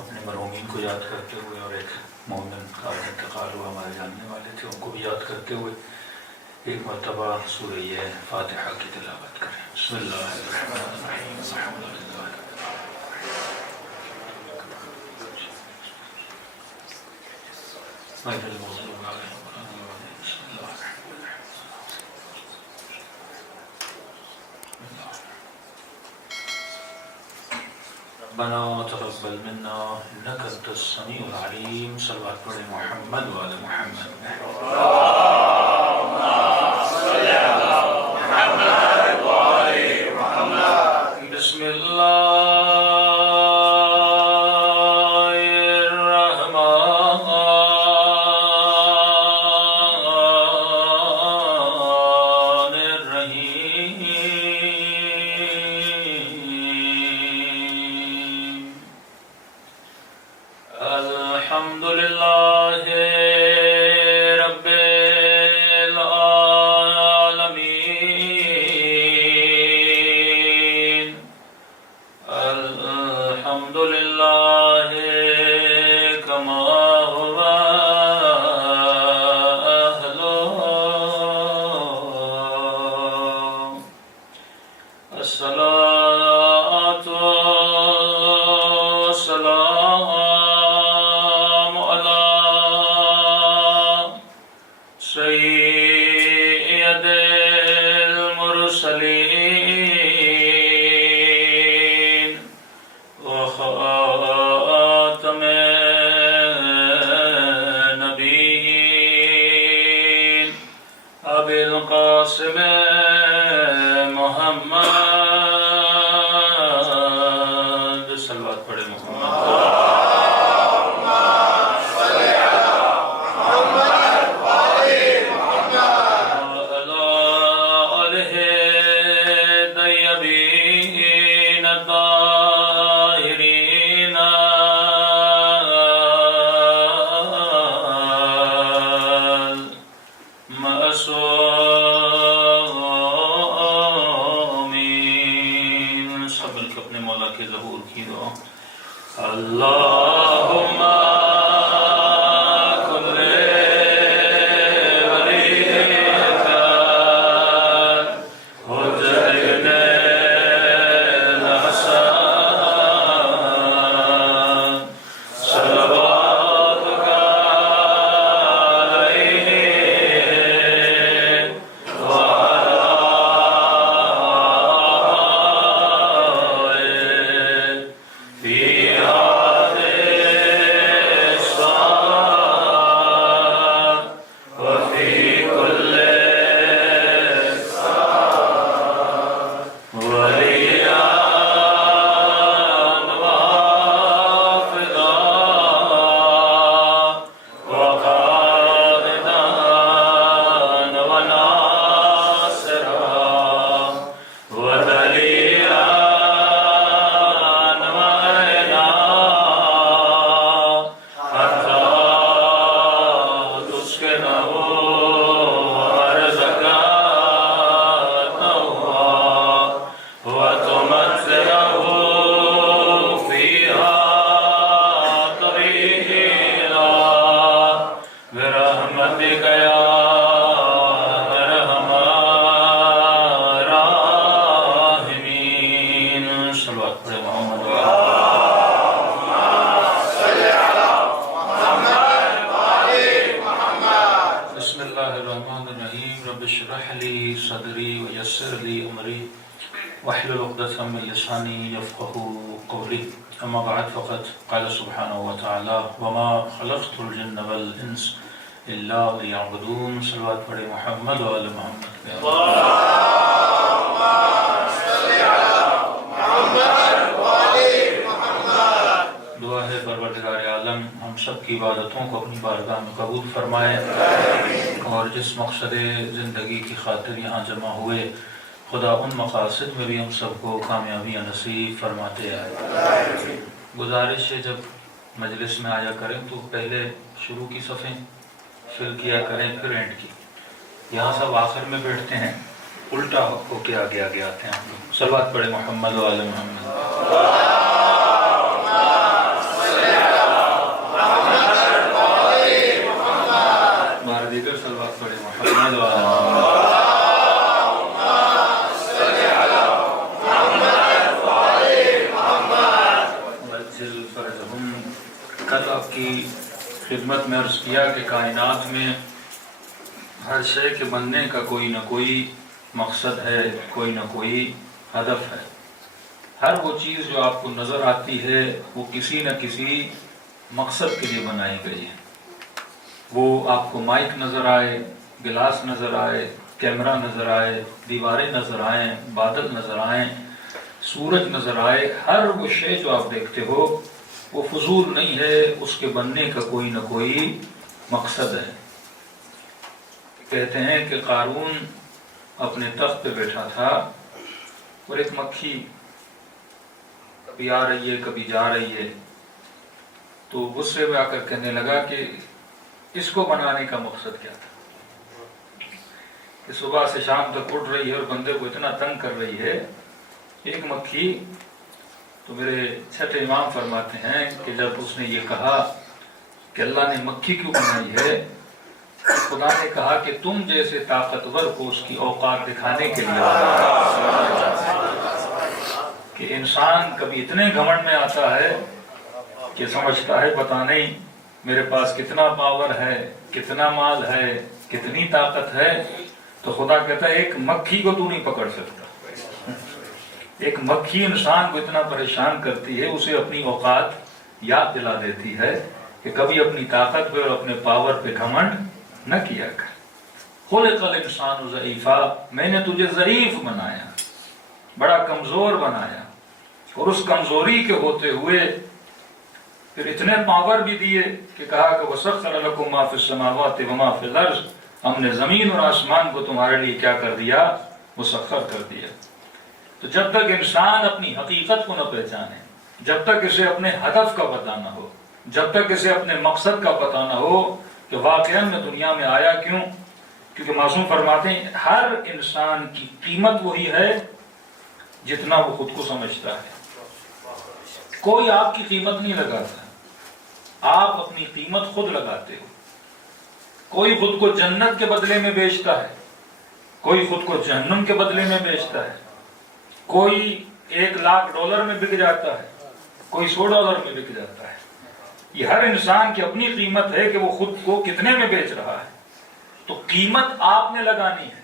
اپنے مرحومین کو یاد کرتے ہوئے اور ایک مومن کا انتقال ہوا ہمارے جاننے والے تھے، ان کو بھی یاد کرتے ہوئے ایک مرتبہ سورہ فاتحہ کی تلاوت کریں۔ بسم اللہ الرحمن الرحیم، الحمد للہ۔ غیر المغضوب علیہم ولا الضالین۔ بسم اللہ الرحمن الرحیم۔ ربنا تقبل منا انك انت السميع العليم۔ صلوات پڑھیں محمد وعلى محمد۔ اللهم صل على محمد وعلى محمد۔ بسم الله أما بعد فقد قال سبحانه وتعالى وما خلقت الجن والإنس إلا ليعبدون۔ صلوات پڑھیں محمد وعلى محمد۔ اللهم صل على محمد ہم سب کی عبادتوں کو اپنی بارگاہ میں قبول فرمائے، اور جس مقصد زندگی کی خاطر یہاں جمع ہوئے خدا ان مقاصد میں بھی ہم سب کو کامیابیاں نصیب فرماتے ہیں۔ گزارش ہے جب مجلس میں آیا کریں تو پہلے شروع کی صفیں فل کیا کریں، پھر اینڈ کی۔ یہاں سب آخر میں بیٹھتے ہیں، الٹا ہو کے آگے آگے آتے ہیں ہم لوگ۔ صلوات پڑھیں محمد و آل محمد۔ بار دیگر صلوات پڑھیں محمد و آل محمد۔ کل آپ کی خدمت میں عرض کیا کہ کائنات میں ہر شے کے بننے کا کوئی نہ کوئی مقصد ہے، کوئی نہ کوئی ہدف ہے۔ ہر وہ چیز جو آپ کو نظر آتی ہے وہ کسی نہ کسی مقصد کے لیے بنائی گئی ہے۔ وہ آپ کو مائک نظر آئے، گلاس نظر آئے، کیمرہ نظر آئے، دیواریں نظر آئیں، بادل نظر آئیں، سورج نظر آئے، ہر وہ شے جو آپ دیکھتے ہو وہ فضول نہیں ہے، اس کے بننے کا کوئی نہ کوئی مقصد ہے۔ کہتے ہیں کہ قارون اپنے تخت پہ بیٹھا تھا اور ایک مکھی کبھی آ رہی ہے کبھی جا رہی ہے، تو غصے میں آ کر کہنے لگا کہ اس کو بنانے کا مقصد کیا تھا کہ صبح سے شام تک اٹھ رہی ہے اور بندے کو اتنا تنگ کر رہی ہے ایک مکھی۔ تو میرے چھٹے امام فرماتے ہیں کہ جب اس نے یہ کہا کہ اللہ نے مکھی کیوں بنائی ہے، تو خدا نے کہا کہ تم جیسے طاقتور کو اس کی اوقات دکھانے کے لیے کہ انسان کبھی اتنے گھمنڈ میں آتا ہے کہ سمجھتا ہے پتہ نہیں میرے پاس کتنا پاور ہے، کتنا مال ہے، کتنی طاقت ہے، تو خدا کہتا ہے ایک مکھی کو تو نہیں پکڑ سکتا۔ ایک مکھی انسان کو اتنا پریشان کرتی ہے، اسے اپنی اوقات یاد دلا دیتی ہے کہ کبھی اپنی طاقت پہ اور اپنے پاور پہ گھمنڈ نہ کیا کر۔ خلق الانسان ضعیفا، میں نے تجھے ضعیف بنایا، بڑا کمزور بنایا، اور اس کمزوری کے ہوتے ہوئے پھر اتنے پاور بھی دیے کہ کہا کہ وَسَخَّرَ لَكُم مَا فِي السَّمَاوَاتِ وَمَا فِي الْأَرْضِ، ہم نے زمین اور آسمان کو تمہارے لیے کیا کر دیا؟ مسخر کر دیا۔ تو جب تک انسان اپنی حقیقت کو نہ پہچانے، جب تک اسے اپنے ہدف کا پتہ نہ ہو، جب تک اسے اپنے مقصد کا پتہ نہ ہو کہ واقعاً میں دنیا میں آیا کیوں، کیونکہ معصوم فرماتے ہیں ہر انسان کی قیمت وہی ہے جتنا وہ خود کو سمجھتا ہے۔ کوئی آپ کی قیمت نہیں لگاتا، آپ اپنی قیمت خود لگاتے ہو۔ کوئی خود کو جنت کے بدلے میں بیچتا ہے، کوئی خود کو جہنم کے بدلے میں بیچتا ہے، کوئی $1,00,000 میں بک جاتا ہے، کوئی $100 میں بک جاتا ہے۔ یہ ہر انسان کی اپنی قیمت ہے کہ وہ خود کو کتنے میں بیچ رہا ہے۔ تو قیمت آپ نے لگانی ہے،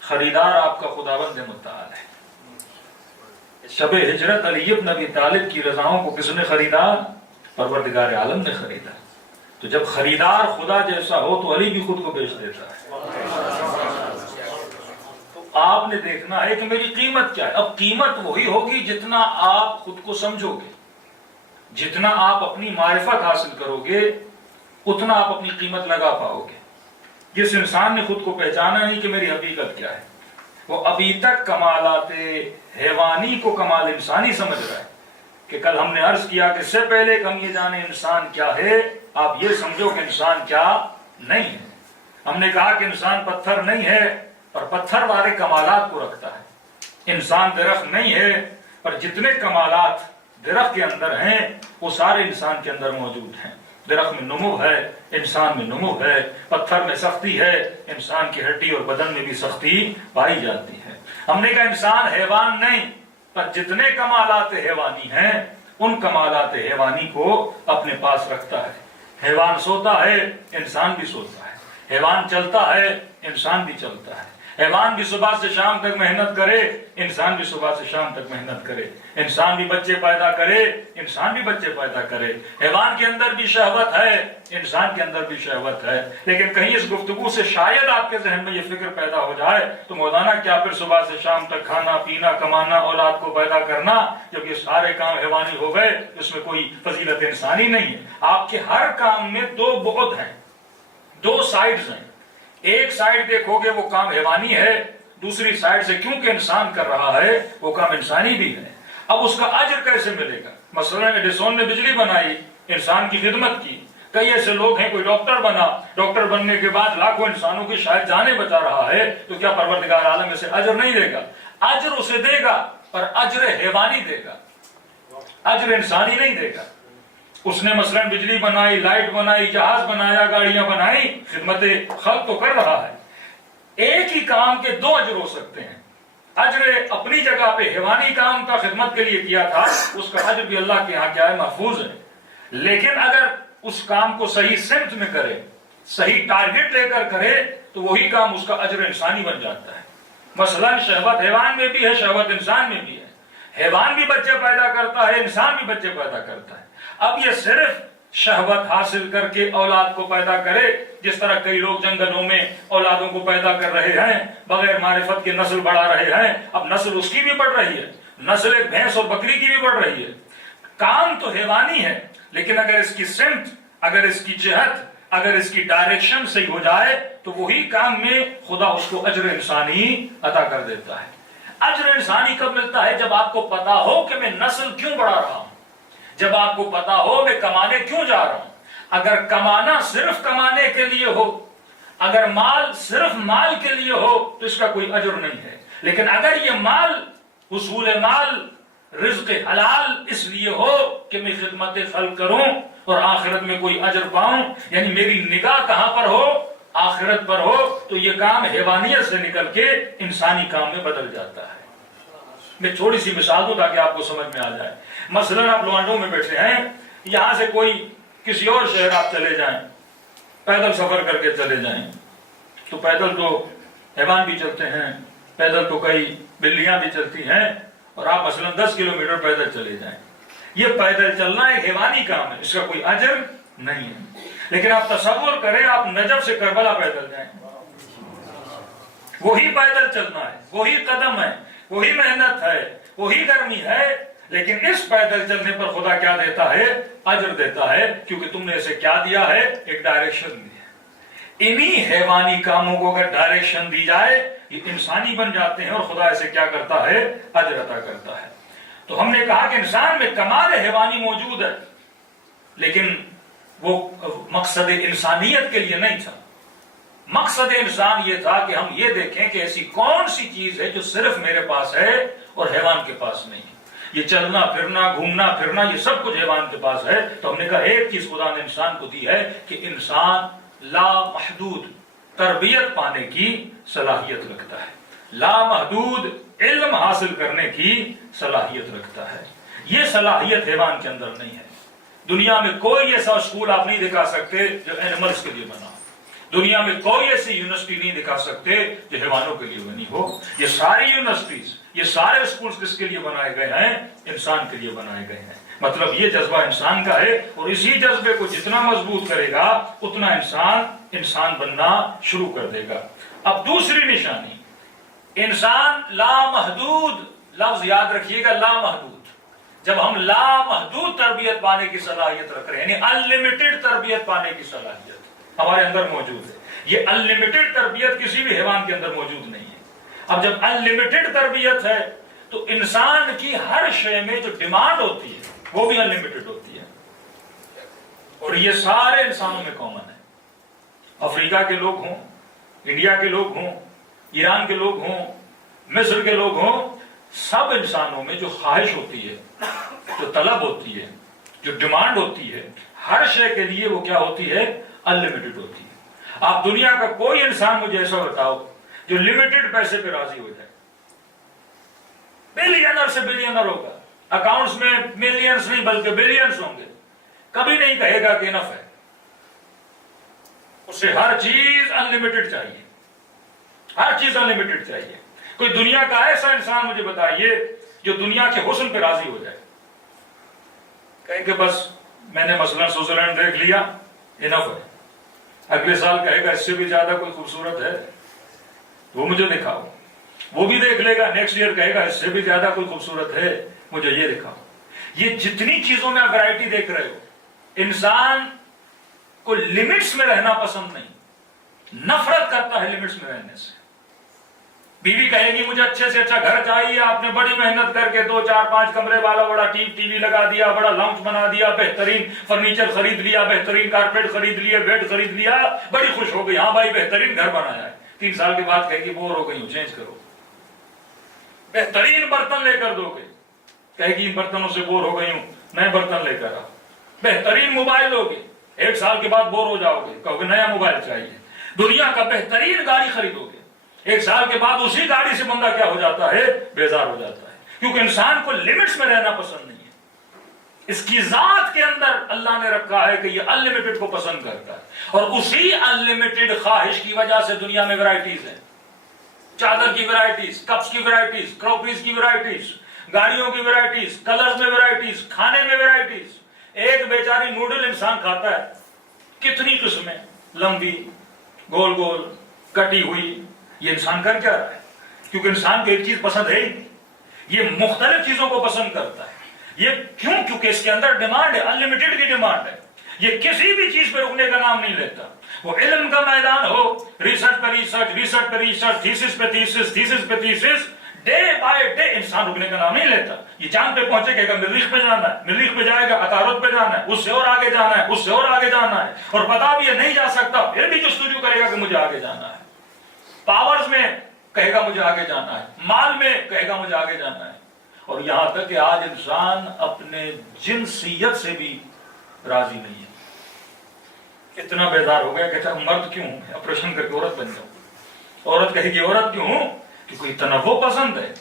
خریدار آپ کا خداوند متعال ہے۔ شب ہجرت علی بن ابی طالب کی رضاؤں کو کس نے خریدا؟ پروردگار عالم نے خریدا۔ تو جب خریدار خدا جیسا ہو تو علی بھی خود کو بیچ دیتا ہے۔ تو آپ نے دیکھنا ہے کہ میری قیمت کیا ہے۔ اب قیمت وہی ہوگی جتنا آپ خود کو سمجھو گے، جتنا آپ اپنی معرفت حاصل کرو گے اتنا آپ اپنی قیمت لگا پاؤ گے۔ جس انسان نے خود کو پہچانا نہیں کہ میری حقیقت کیا ہے، وہ ابھی تک کمالات حیوانی کو کمال انسانی سمجھ رہا ہے۔ کہ کل ہم نے عرض کیا کہ اس سے پہلے کہ ہم یہ جانیں انسان کیا ہے، آپ یہ سمجھو کہ انسان کیا نہیں ہے۔ ہم نے کہا کہ انسان پتھر نہیں ہے پر پتھر والے کمالات کو رکھتا ہے۔ انسان درخت نہیں ہے پر جتنے کمالات درخت کے اندر ہیں وہ سارے انسان کے اندر موجود ہیں۔ درخت میں نمو ہے، انسان میں نمو ہے، پتھر میں سختی ہے، انسان کی ہڈی اور بدن میں بھی سختی پائی جاتی ہے۔ ہم نے کہا انسان حیوان نہیں پر جتنے کمالات حیوانی ہیں ان کمالات حیوانی کو اپنے پاس رکھتا ہے۔ حیوان سوتا ہے، انسان بھی سوتا ہے۔ حیوان چلتا ہے، انسان بھی چلتا ہے۔ حیوان بھی صبح سے شام تک محنت کرے، انسان بھی صبح سے شام تک محنت کرے، انسان بھی بچے پیدا کرے، انسان بھی بچے پیدا کرے۔ حیوان کے اندر بھی شہوت ہے، انسان کے اندر بھی شہوت ہے، لیکن کہیں اس گفتگو سے شاید آپ کے ذہن میں یہ فکر پیدا ہو جائے تو مولانا کیا پھر صبح سے شام تک کھانا پینا کمانا اولاد کو پیدا کرنا جب یہ سارے کام حیوانی ہو گئے اس میں کوئی فضیلت انسانی نہیں ہے؟ آپ کے ہر کام میں دو بعد ہیں، دو سائیڈز ہیں۔ ایک سائیڈ دیکھو گے وہ کام حیوانی ہے، دوسری سائیڈ سے کیونکہ انسان کر رہا ہے وہ کام انسانی بھی ہے۔ اب اس کا اجر کیسے ملے گا؟ مثلا ایڈیسون نے بجلی بنائی، انسان کی خدمت کی، کئی ایسے لوگ ہیں، کوئی ڈاکٹر بنا، ڈاکٹر بننے کے بعد لاکھوں انسانوں کی شاید جانیں بچا رہا ہے، تو کیا پروردگار عالم اسے اجر نہیں دے گا؟ اجر اسے دے گا، پر اجر حیوانی دے گا، اجر انسانی نہیں دے گا۔ اس نے مثلا بجلی بنائی، لائٹ بنائی، جہاز بنایا، گاڑیاں بنائی، خدمت خلق تو کر رہا ہے۔ ایک ہی کام کے دو اجر ہو سکتے ہیں۔ اجر اپنی جگہ پہ حیوانی کام کا خدمت کے لیے کیا تھا، اس کا اجر بھی اللہ کے ہاں کیا ہے؟ محفوظ ہے۔ لیکن اگر اس کام کو صحیح سمت میں کرے، صحیح ٹارگٹ لے کر کرے، تو وہی کام اس کا اجر انسانی بن جاتا ہے۔ مثلا شہوت حیوان میں بھی ہے، شہوت انسان میں بھی ہے۔ حیوان بھی بچے پیدا کرتا ہے، انسان بھی بچے پیدا کرتا ہے۔ اب یہ صرف شہوت حاصل کر کے اولاد کو پیدا کرے، جس طرح کئی لوگ جنگلوں میں اولادوں کو پیدا کر رہے ہیں، بغیر معرفت کے نسل بڑھا رہے ہیں۔ اب نسل اس کی بھی بڑھ رہی ہے، نسل ایک بھینس اور بکری کی بھی بڑھ رہی ہے۔ کام تو حیوانی ہے، لیکن اگر اس کی سمت، اگر اس کی جہت، اگر اس کی ڈائریکشن صحیح ہو جائے تو وہی کام میں خدا اس کو اجر انسانی عطا کر دیتا ہے۔ اجر انسانی کب ملتا ہے؟ جب آپ کو پتا ہو کہ میں نسل کیوں بڑھا رہا ہوں، جب آپ کو پتا ہو میں کمانے کیوں جا رہا ہوں۔ اگر کمانا صرف کمانے کے لیے ہو، اگر مال صرف مال کے لیے ہو تو اس کا کوئی اجر نہیں ہے۔ لیکن اگر یہ مال، حصول مال، رزق حلال اس لیے ہو کہ میں خدمت خلق کروں اور آخرت میں کوئی اجر پاؤں، یعنی میری نگاہ کہاں پر ہو؟ آخرت پر ہو، تو یہ کام حیوانیت سے نکل کے انسانی کام میں بدل جاتا ہے۔ میں تھوڑی سی مثال دوں تاکہ آپ کو سمجھ میں آ جائے۔ مثلا آپ لوانڈو میں بیٹھے ہیں، یہاں سے کوئی کسی اور شہر آپ چلے جائیں، پیدل سفر کر کے چلے جائیں، تو پیدل تو حیوان بھی چلتے ہیں، پیدل تو کئی بلیاں بھی چلتی ہیں، اور آپ مثلا 10 کلومیٹر پیدل چلے جائیں، یہ پیدل چلنا ایک حیوانی کام ہے، اس کا کوئی اجر نہیں ہے۔ لیکن آپ تصور کریں آپ نجف سے کربلا پیدل جائیں، وہی پیدل چلنا ہے، وہی قدم ہے، وہی محنت ہے، وہی گرمی ہے، لیکن اس پیدل چلنے پر خدا کیا دیتا ہے؟ اجر دیتا ہے، کیونکہ تم نے اسے کیا دیا ہے؟ ایک ڈائریکشن دی ہے۔ انہی حیوانی کاموں کو اگر ڈائریکشن دی جائے یہ انسانی بن جاتے ہیں، اور خدا اسے کیا کرتا ہے؟ اجر عطا کرتا ہے۔ تو ہم نے کہا کہ انسان میں کمال حیوانی موجود ہے، لیکن وہ مقصد انسانیت کے لیے نہیں تھا۔ مقصد انسان یہ تھا کہ ہم یہ دیکھیں کہ ایسی کون سی چیز ہے جو صرف میرے پاس ہے اور حیوان کے پاس نہیں ہے۔ یہ چلنا پھرنا، گھومنا پھرنا، یہ سب کچھ حیوان کے پاس ہے۔ تو ہم نے کہا ایک چیز خدا نے انسان کو دی ہے کہ انسان لامحدود تربیت پانے کی صلاحیت رکھتا ہے، لامحدود علم حاصل کرنے کی صلاحیت رکھتا ہے۔ یہ صلاحیت حیوان کے اندر نہیں ہے۔ دنیا میں کوئی ایسا اسکول آپ نہیں دکھا سکتے جو اینیملز کے لیے بنا ہو، دنیا میں کوئی ایسی یونیورسٹی نہیں دکھا سکتے جو حیوانوں کے لیے بنی ہو۔ یہ ساری یونیورسٹیز، یہ سارے اسکولز کس کے لیے بنائے گئے ہیں؟ انسان کے لیے بنائے گئے ہیں۔ مطلب یہ جذبہ انسان کا ہے، اور اسی جذبے کو جتنا مضبوط کرے گا اتنا انسان بننا شروع کر دے گا۔ اب دوسری نشانی، انسان لامحدود، لفظ یاد رکھیے گا، لامحدود۔ جب ہم لامحدود تربیت پانے کی صلاحیت رکھ رہے ہیں، یعنی انلمیٹڈ تربیت پانے کی صلاحیت ہمارے اندر موجود ہے۔ یہ انلمیٹڈ تربیت کسی بھی حیوان کے اندر موجود نہیں ہے۔ اب جب انلمیٹڈ تربیت ہے تو انسان کی ہر شے میں جو ڈیمانڈ ہوتی ہے وہ بھی انلمیٹڈ ہوتی ہے، اور یہ سارے انسانوں میں کامن ہے۔ افریقہ کے لوگ ہوں، انڈیا کے لوگ ہوں، ایران کے لوگ ہوں، مصر کے لوگ ہوں، سب انسانوں میں جو خواہش ہوتی ہے، جو طلب ہوتی ہے، جو ڈیمانڈ ہوتی ہے، ہر شے کے لیے وہ کیا ہوتی ہے؟ انلمیٹڈ ہوتی ہے۔ آپ دنیا کا کوئی انسان مجھے ایسا بتاؤ جو لمیٹڈ پیسے پہ راضی ہو جائے، بلینر سے بلینر ہوگا، اکاؤنٹس میں ملینز نہیں بلکہ بلینز ہوں گے، کبھی نہیں کہے گا کہ انف ہے۔ اسے ہر چیز انلمیٹڈ چاہیے، ہر چیز انلمیٹڈ چاہیے. کوئی دنیا کا ایسا انسان مجھے بتائیے جو دنیا کے حسن پہ راضی ہو جائے, کہے کہ بس میں نے مثلا سوئٹزرلینڈ دیکھ لیا, انف ہے. اگلے سال کہے گا اس سے بھی زیادہ کوئی خوبصورت ہے وہ مجھے دکھاؤ. وہ بھی دیکھ لے گا, نیکسٹ ایئر کہے گا اس سے بھی زیادہ کوئی خوبصورت ہے مجھے یہ دکھاؤ. یہ جتنی چیزوں میں آپ ورائٹی دیکھ رہے ہو, انسان کو لمٹس میں رہنا پسند نہیں, نفرت کرتا ہے لمٹس میں رہنے سے. بیوی کہے گی مجھے اچھے سے اچھا گھر چاہیے, آپ نے بڑی محنت کر کے 2 4 5 کمرے والا بڑا ٹی وی لگا دیا, بڑا لاؤنج بنا دیا, بہترین فرنیچر خرید لیا, بہترین کارپیٹ خرید لیے, بیڈ خرید لیا, بڑی خوش ہو گئی, ہاں بھائی بہترین گھر بنایا ہے. 3 سال کے بعد کہے گی بور ہو گئی ہوں, چینج کرو. بہترین برتن لے کر دو گے, کہے گی ان برتنوں سے بور ہو گئی ہوں, نئے برتن لے کر آؤ. بہترین موبائل لوگے, 1 سال کے بعد بور ہو جاؤ گے, کہو گے نیا موبائل چاہیے. دنیا کا بہترین گاڑی خریدو گے, 1 سال کے بعد اسی گاڑی سے بندہ کیا ہو جاتا ہے, بیزار ہو جاتا ہے. کیونکہ انسان کو لمٹس میں رہنا پسند نہیں ہے. اس کی ذات کے اندر اللہ نے رکھا ہے کہ یہ انلمیٹڈ کو پسند کرتا ہے, اور اسی انلمیٹڈ خواہش کی وجہ سے دنیا میں ورائٹیز ہیں. چادر کی ورائٹیز, کپس کی ورائٹیز, کراکریز کی ورائٹیز, گاڑیوں کی ورائٹیز, کلرز میں ورائٹیز, کھانے میں ورائٹیز. ایک بیچاری نوڈل انسان کھاتا ہے, کتنی قسمیں, لمبی, گول گول, کٹی ہوئی. یہ انسان کر کیا رہا ہے؟ کیونکہ انسان کو ایک چیز پسند ہے ہی نہیں, یہ مختلف چیزوں کو پسند کرتا ہے. یہ کیوں؟ کیونکہ اس کے اندر ڈیمانڈ ہے, انلمیٹڈ کی ڈیمانڈ ہے. یہ کسی بھی چیز پہ رکنے کا نام نہیں لیتا. وہ علم کا میدان ہو, ریسرچ پہ ریسرچ, ریسرچ پہ ریسرچ, تھیسس پہ تھیسس, تھیسس پہ تھیسس, ڈے بائی ڈے انسان رکنے کا نام نہیں لیتا. یہ چاند پہ پہنچے کہے گا مریخ پہ جانا ہے, مریخ پہ جائے گا عطارد پہ جانا ہے, اس سے اور آگے جانا ہے, اس سے اور آگے جانا ہے, اور پتا بھی یہ نہیں جا سکتا, پھر بھی جستجو کرے گا کہ مجھے آگے جانا ہے. پاورز میں کہے گا مجھے آگے جانا ہے, مال میں کہے گا مجھے آگے جانا ہے. اور یہاں تک کہ آج انسان اپنے جنسیت سے بھی راضی نہیں ہے. اتنا بیزار ہو گیا کہ مرد کیوں ہوں, آپریشن کر کے عورت بن جاؤں. عورت کہے گی عورت کیوں ہوں, کیونکہ تنوع پسند ہے,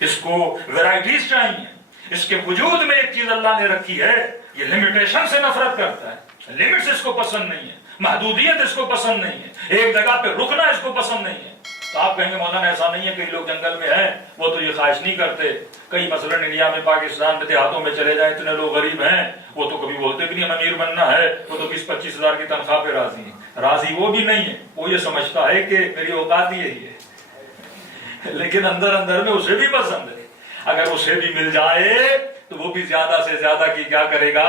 اس کو ویرائٹیز چاہیے. اس کے وجود میں ایک چیز اللہ نے رکھی ہے, یہ لمیٹیشن سے نفرت کرتا ہے. لمٹس اس کو پسند نہیں ہے, محدودیت اس کو پسند نہیں ہے, ایک جگہ پہ رکنا اس کو پسند نہیں ہے. تو آپ کہیں گے مولانا ایسا نہیں ہے, کئی لوگ جنگل میں ہیں وہ تو یہ خواہش نہیں کرتے. کئی مثلا انڈیا میں, پاکستان میں, دیہاتوں میں چلے جائیں, اتنے لوگ غریب ہیں وہ تو کبھی بولتے بھی نہیں ہمیں امیر بننا ہے, وہ تو 20-25 ہزار کی تنخواہ پہ راضی ہیں. راضی وہ بھی نہیں ہے, وہ یہ سمجھتا ہے کہ میری اوقات ہی یہی ہے, لیکن اندر اندر میں اسے بھی پسند ہے. اگر اسے بھی مل جائے تو وہ بھی زیادہ سے زیادہ کی کیا کرے گا,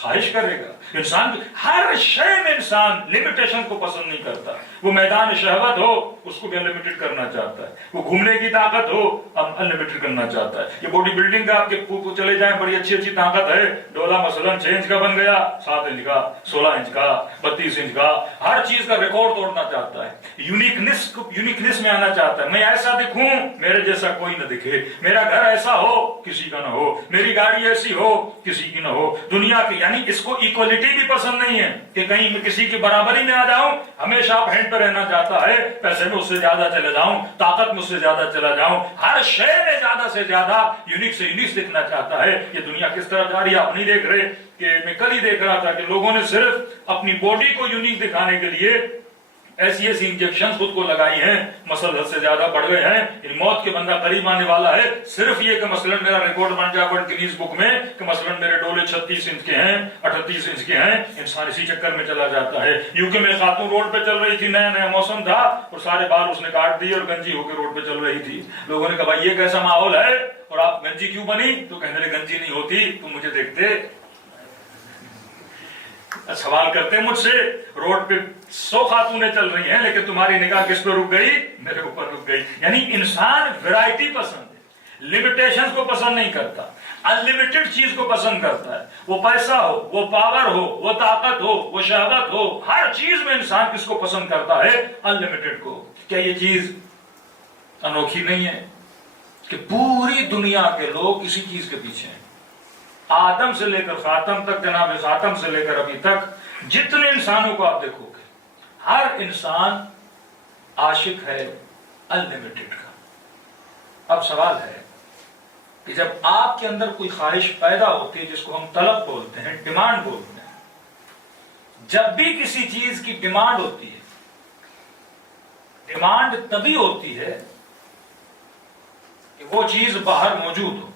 خواہش کرے گا. انسان ہر شے میں انسان لمیٹیشن کو پسند نہیں کرتا. وہ میدان شہوت ہو اس کو بھی انلمیٹڈ کرنا چاہتا ہے, وہ گھومنے کی طاقت ہو انلمیٹڈ کرنا چاہتا ہے. یہ باڈی بلڈنگ کا آپ کے چلے جائیں, بڑی اچھی اچھی طاقت ہے, ڈولا مثلا 6 انچ کا بن گیا, 7 انچ کا, 16 انچ کا, 32 انچ کا, ہر چیز کا ریکارڈ توڑنا چاہتا ہے. یونیکنیس میں آنا چاہتا ہے. میں ایسا دکھوں میرے جیسا کوئی نہ دکھے, میرا گھر ایسا ہو کسی کا نہ ہو, میری گاڑی ایسی ہو کسی کی نہ ہو. دنیا کی یعنی اس کو ایکوالٹی بھی پسند نہیں ہے کہ کہیں میں کسی کی برابری میں آ جاؤں. ہمیشہ آپ ہینڈ پہ رہنا چاہتا ہے, پیسے میں اس سے زیادہ چلے جاؤں, طاقت میں اس سے زیادہ چلا جاؤں, ہر شے میں زیادہ سے زیادہ یونیک سے یونیک دکھنا چاہتا ہے. یہ دنیا کس طرح جا رہی ہے آپ نہیں دیکھ رہے کہ میں کل ہی دیکھ رہا تھا کہ لوگوں نے صرف اپنی باڈی کو یونیک دکھانے کے لیے ایسی ایسی انجیکشن خود کو لگائی ہیں, مسل حد سے زیادہ بڑھ گئے ہیں. موت کے بندہ قریب آنے والا ہے, صرف یہ کہ مثلا میرا ریکارڈ بن جائے ورلڈ گینیز بک میں کہ مثلا میرے ڈولے 36 انچ کے ہیں, 38 انچ کے ہیں. انسان اسی چکر میں چلا جاتا ہے. یوکے میں خاتون روڈ پہ چل رہی تھی, نیا نیا موسم تھا, اور سارے بال اس نے کاٹ دیے اور گنجی ہو کے روڈ پہ چل رہی تھی. لوگوں نے کہا بھائی یہ کیسا ماحول ہے اور آپ گنجی کیوں بنی؟ تو کہنے لگے گنجی نہیں ہوتی تو مجھے دیکھتے. سوال کرتے مجھ سے, روڈ پہ 100 خاتونیں چل رہی ہیں لیکن تمہاری نگاہ کس پہ رک گئی؟ میرے اوپر رک گئی. یعنی انسان ویرائٹی پسند ہے, لمیٹیشن کو پسند نہیں کرتا, انلمیٹڈ چیز کو پسند کرتا ہے. وہ پیسہ ہو, وہ پاور ہو, وہ طاقت ہو, وہ شہوت ہو, ہر چیز میں انسان کس کو پسند کرتا ہے؟ انلمیٹڈ کو. کیا یہ چیز انوکھی نہیں ہے کہ پوری دنیا کے لوگ اسی چیز کے پیچھے ہیں؟ آدم سے لے کر خاتم تک, جناب خاتم سے لے کر ابھی تک جتنے انسانوں کو آپ دیکھو گے, ہر انسان عاشق ہے انلمیٹڈ کا. اب سوال ہے کہ جب آپ کے اندر کوئی خواہش پیدا ہوتی ہے جس کو ہم طلب بولتے ہیں, ڈیمانڈ بولتے ہیں, جب بھی کسی چیز کی ڈیمانڈ ہوتی ہے ڈیمانڈ تبھی ہوتی ہے کہ وہ چیز باہر موجود ہو.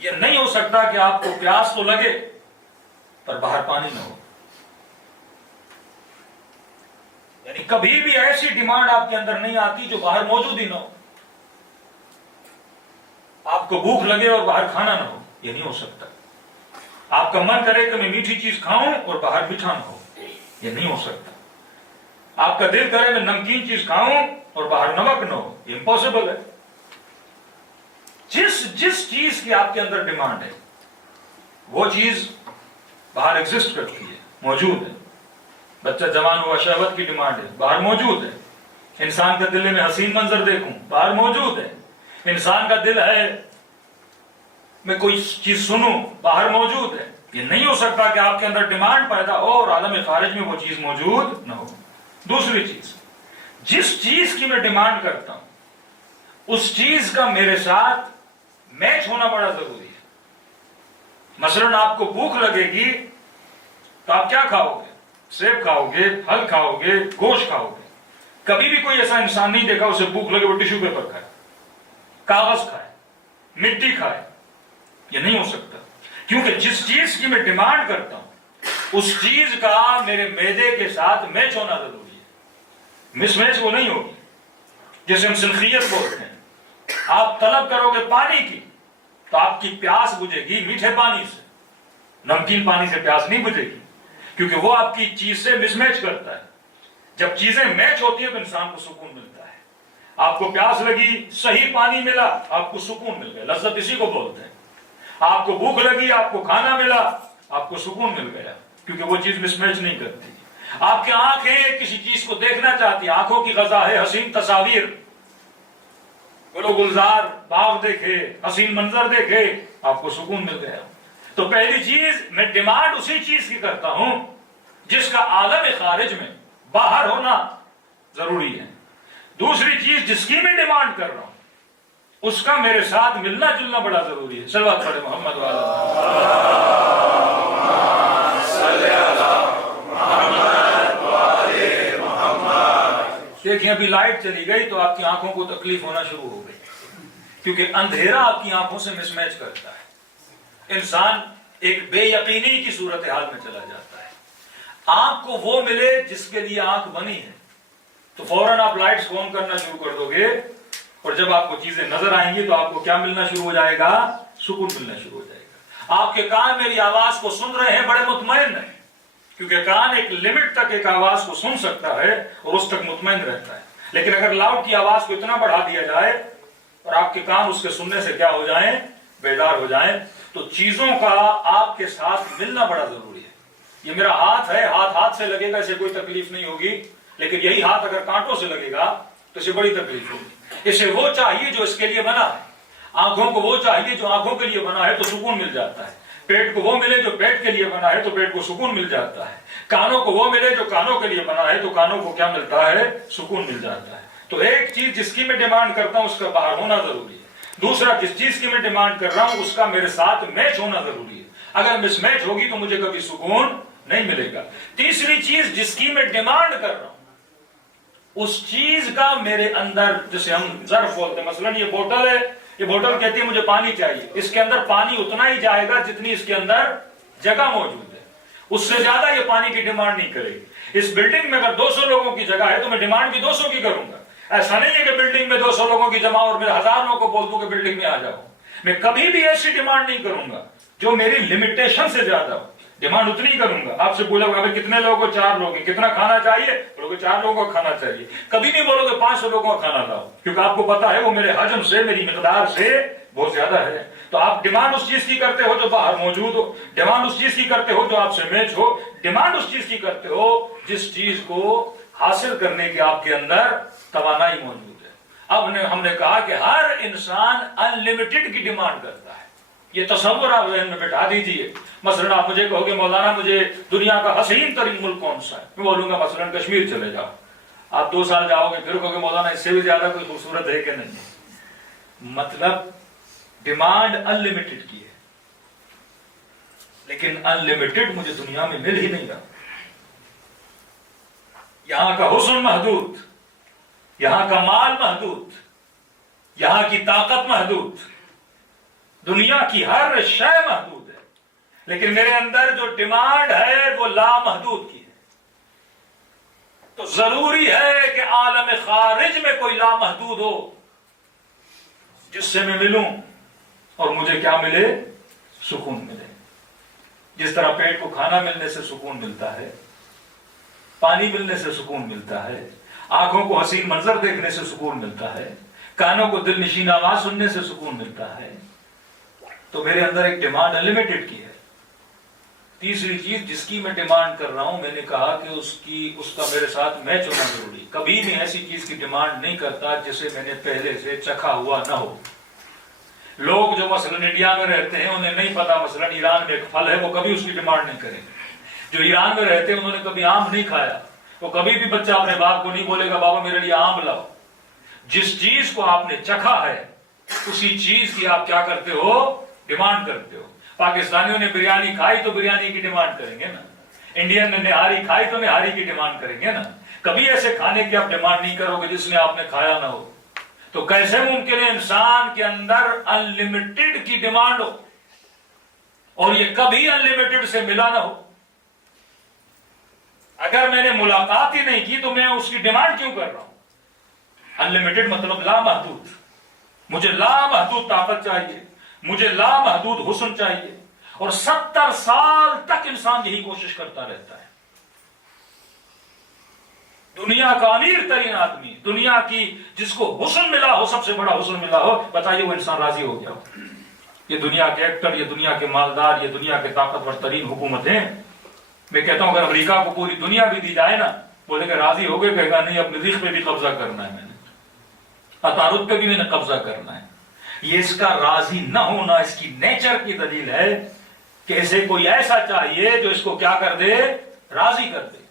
یہ نہیں ہو سکتا کہ آپ کو پیاس تو لگے پر باہر پانی نہ ہو. یعنی کبھی بھی ایسی ڈیمانڈ آپ کے اندر نہیں آتی جو باہر موجود ہی نہ ہو. آپ کو بھوک لگے اور باہر کھانا نہ ہو، یہ نہیں ہو سکتا. آپ کا من کرے کہ میں میٹھی چیز کھاؤں اور باہر میٹھا نہ ہو، یہ نہیں ہو سکتا. آپ کا دل کرے میں نمکین چیز کھاؤں اور باہر نمک نہ ہو، یہ امپاسبل ہے. جس چیز کی آپ کے اندر ڈیمانڈ ہے وہ چیز باہر ایگزسٹ کرتی ہے، موجود ہے. بچہ جوان ہوا، شہوت کی ڈیمانڈ ہے، باہر موجود ہے. انسان کا دل ہے میں حسین منظر دیکھوں، باہر موجود ہے. انسان کا دل ہے میں کوئی چیز سنوں، باہر موجود ہے. یہ نہیں ہو سکتا کہ آپ کے اندر ڈیمانڈ پیدا ہو اور عالم خارج میں وہ چیز موجود نہ ہو. دوسری چیز، جس چیز کی میں ڈیمانڈ کرتا ہوں اس چیز کا میرے ساتھ میچ ہونا بڑا ضروری ہے. مثلا آپ کو بھوک لگے گی تو آپ کیا کھاؤ گے؟ سیب کھاؤ گے، پھل کھاؤ گے، گوشت کھاؤ گے. کبھی بھی کوئی ایسا انسان نہیں دیکھا اسے بھوک لگے وہ ٹیشو پیپر کھائے، کاغذ کھائے، مٹی کھائے. یہ نہیں ہو سکتا، کیونکہ جس چیز کی میں ڈیمانڈ کرتا ہوں اس چیز کا میرے معدے کے ساتھ میچ ہونا ضروری ہے. مس میچ وہ نہیں ہوگی. جیسے ہم سنخیت بولتے ہیں، آپ طلب کرو گے پانی کی تو آپ کی پیاس بجھے گی میٹھے پانی سے، نمکین پانی سے پیاس نہیں بجھے گی، کیونکہ وہ آپ کی چیز سے مس میچ کرتا ہے. جب چیزیں میچ ہوتی ہیں تو انسان کو سکون ملتا ہے. آپ کو پیاس لگی، صحیح پانی ملا، آپ کو سکون مل گیا. لذت اسی کو بولتے ہیں. آپ کو بھوک لگی، آپ کو کھانا ملا، آپ کو سکون مل گیا، کیونکہ وہ چیز مس میچ نہیں کرتی. آپ کی آنکھیں کسی چیز کو دیکھنا چاہتی ہیں، آنکھوں کی غذا ہے حسین تصاویر. گلو گلزار باغ دیکھے، حسین منظر دیکھے، آپ کو سکون مل گیا. تو پہلی چیز میں ڈیمانڈ اسی چیز کی کرتا ہوں جس کا عالم خارج میں باہر ہونا ضروری ہے. دوسری چیز جس کی میں ڈیمانڈ کر رہا ہوں اس کا میرے ساتھ ملنا جلنا بڑا ضروری ہے. صلوات پڑھے محمد دیکھیں ابھی لائٹ چلی گئی تو آپ کی آنکھوں کو تکلیف ہونا شروع ہو گئی، کیونکہ اندھیرا آپ کی آنکھوں سے مس میچ کرتا ہے. انسان ایک بے یقینی کی صورتحال میں چلا جاتا ہے. آنکھ کو وہ ملے جس کے لیے آنکھ بنی ہے تو فوراً آپ لائٹس آن کرنا شروع کر دو گے، اور جب آپ کو چیزیں نظر آئیں گی تو آپ کو کیا ملنا شروع ہو جائے گا؟ سکون ملنا شروع ہو جائے گا. آپ کے کان میری آواز کو سن رہے ہیں، بڑے مطمئن ہیں، کیونکہ کان ایک لمٹ تک ایک آواز کو سن سکتا ہے اور اس تک مطمئن رہتا ہے. لیکن اگر لاؤڈ کی آواز کو اتنا بڑھا دیا جائے اور آپ کے کان اس کے سننے سے کیا ہو جائیں؟ بیدار ہو جائیں. تو چیزوں کا آپ کے ساتھ ملنا بڑا ضروری ہے. یہ میرا ہاتھ ہے، ہاتھ سے لگے گا اسے کوئی تکلیف نہیں ہوگی، لیکن یہی ہاتھ اگر کانٹوں سے لگے گا تو اسے بڑی تکلیف ہوگی. اسے وہ چاہیے جو اس کے لیے بنا ہے. آنکھوں کو وہ چاہیے جو آنکھوں کے لیے بنا ہے تو سکون مل جاتا ہے. پیٹ کو وہ ملے جو پیٹ کے لیے بنا ہے تو پیٹ کو سکون مل جاتا ہے. کانوں کو وہ ملے جو کانوں کے لیے بنا ہے تو کانوں کو کیا ملتا ہے؟ سکون مل جاتا ہے. تو ایک چیز جس کی میں ڈیمانڈ کرتا ہوں اس کا باہر ہونا ضروری ہے. دوسرا جس چیز کی میں ڈیمانڈ کر رہا ہوں اس کا میرے ساتھ میچ ہونا ضروری ہے. اگر مس میچ ہوگی تو مجھے کبھی سکون نہیں ملے گا. تیسری چیز جس کی میں ڈیمانڈ کر رہا ہوں اس چیز کا میرے اندر، جسے ہم ظرف بولتے ہیں، مثلا یہ بوتل ہے، یہ بوتل کہتی ہے مجھے پانی چاہیے، اس کے اندر پانی اتنا ہی جائے گا جتنی اس کے اندر جگہ موجود ہے. اس سے زیادہ یہ پانی کی ڈیمانڈ نہیں کرے گی. اس بلڈنگ میں اگر 200 لوگوں کی جگہ ہے تو میں ڈیمانڈ بھی 200 کی کروں گا. ایسا نہیں ہے کہ بلڈنگ میں 200 لوگوں کی جمع اور میں 1000 لوگوں کو بول دوں کہ بلڈنگ میں آ جاؤ. میں کبھی بھی ایسی ڈیمانڈ نہیں کروں گا جو میری لمیٹیشن سے زیادہ ہو. ڈیمانڈ اتنی کروں گا. آپ سے بولا گا کتنے لوگوں کو؟ 4 لوگ ہیں. کتنا کھانا چاہیے؟ بولو گے 4 لوگوں کو کھانا چاہیے. کبھی نہیں بولو گے 500 لوگوں کا کھانا لاؤ، کیونکہ آپ کو پتا ہے وہ میرے حجم سے، میری مقدار سے بہت زیادہ ہے. تو آپ ڈیمانڈ اس چیز کی کرتے ہو جو باہر موجود ہو. ڈیمانڈ اس چیز کی کرتے ہو جو آپ سے میچ ہو. ڈیمانڈ اس چیز کی کرتے ہو جس چیز کو حاصل کرنے کی آپ کے اندر توانائی موجود ہے. اب ہم نے کہا کہ ہر انسان ان لمیٹڈ کی ڈیمانڈ کرتا ہے. یہ تصور آپ ذہن میں بٹھا دیجئے. مثلا آپ مجھے کہو گے مولانا مجھے دنیا کا حسین ترین ملک کون سا ہے؟ میں بولوں گا مثلا کشمیر چلے جاؤ. آپ 2 سال جاؤ گے پھر کہو گے مولانا اس سے بھی زیادہ کوئی خوبصورت ہے کہ نہیں. مطلب ڈیمانڈ ان لمیٹڈ کی ہے، لیکن ان لمیٹڈ مجھے دنیا میں مل ہی نہیں رہا. یہاں کا حسن محدود، یہاں کا مال محدود، یہاں کی طاقت محدود، دنیا کی ہر شے محدود ہے، لیکن میرے اندر جو ڈیمانڈ ہے وہ لامحدود کی ہے۔ تو ضروری ہے کہ عالم خارج میں کوئی لامحدود ہو جس سے میں ملوں اور مجھے کیا ملے؟ سکون ملے۔ جس طرح پیٹ کو کھانا ملنے سے سکون ملتا ہے، پانی ملنے سے سکون ملتا ہے، آنکھوں کو حسین منظر دیکھنے سے سکون ملتا ہے، کانوں کو دل نشین آواز سننے سے سکون ملتا ہے، تو میرے اندر ایک ڈیمانڈ انلمیٹڈ کی ہے۔ تیسری چیز جس کی میں ڈیمانڈ کر رہا ہوں، میں نے کہا کہ اس کا میرے ساتھ میچ ہونا ضروری۔ کبھی بھی ایسی چیز کی ڈیمانڈ نہیں کرتا جسے میں نے پہلے سے چکھا ہوا نہ ہو۔ لوگ جو مثلاً انڈیا میں رہتے ہیں انہیں نہیں پتا مثلاً ایران میں ایک پھل ہے، وہ کبھی اس کی ڈیمانڈ نہیں کریں گے۔ جو ایران میں رہتے ہیں انہوں نے کبھی آم نہیں کھایا، وہ کبھی بھی بچہ اپنے باپ کو نہیں بولے گا بابا میرے لیے آم لاؤ۔ جس چیز کو آپ نے چکھا ہے اسی چیز کی آپ کیا کرتے ہو؟ ڈیمانڈ کرتے ہو۔ پاکستانیوں نے بریانی کھائی تو بریانی کی ڈیمانڈ کریں گے نا، انڈین نے نہاری کھائی تو نہاری کی ڈیمانڈ کریں گے نا۔ کبھی ایسے کھانے کی آپ ڈیمانڈ نہیں کرو گے جس میں آپ نے کھایا نہ ہو۔ تو کیسے ممکن ہے انسان کے اندر انلمیٹڈ کی ڈیمانڈ ہو اور یہ کبھی انلمیٹڈ سے ملا نہ ہو؟ اگر میں نے ملاقات ہی نہیں کی تو میں اس کی ڈیمانڈ کیوں کر رہا ہوں؟ انلمیٹڈ مطلب لامحدود۔ مجھے لامحدود طاقت چاہیے، مجھے لامحدود حسن چاہیے، اور 70 سال تک انسان یہی کوشش کرتا رہتا ہے۔ دنیا کا امیر ترین آدمی، دنیا کی جس کو حسن ملا ہو، سب سے بڑا حسن ملا ہو، بتائیے وہ انسان راضی ہو گیا ہو؟ یہ دنیا کے ایکٹر، یہ دنیا کے مالدار، یہ دنیا کے طاقتور ترین حکومتیں، میں کہتا ہوں اگر امریکہ کو پوری دنیا بھی دی جائے نا، بولے کہ راضی ہو گئے، کہے گا نہیں اپنی ریخ پہ بھی قبضہ کرنا ہے، میں نے عطارد پہ بھی میں نے قبضہ کرنا ہے۔ یہ اس کا راضی نہ ہونا اس کی نیچر کی دلیل ہے کہ اسے کوئی ایسا چاہیے جو اس کو کیا کر دے؟ راضی کر دے۔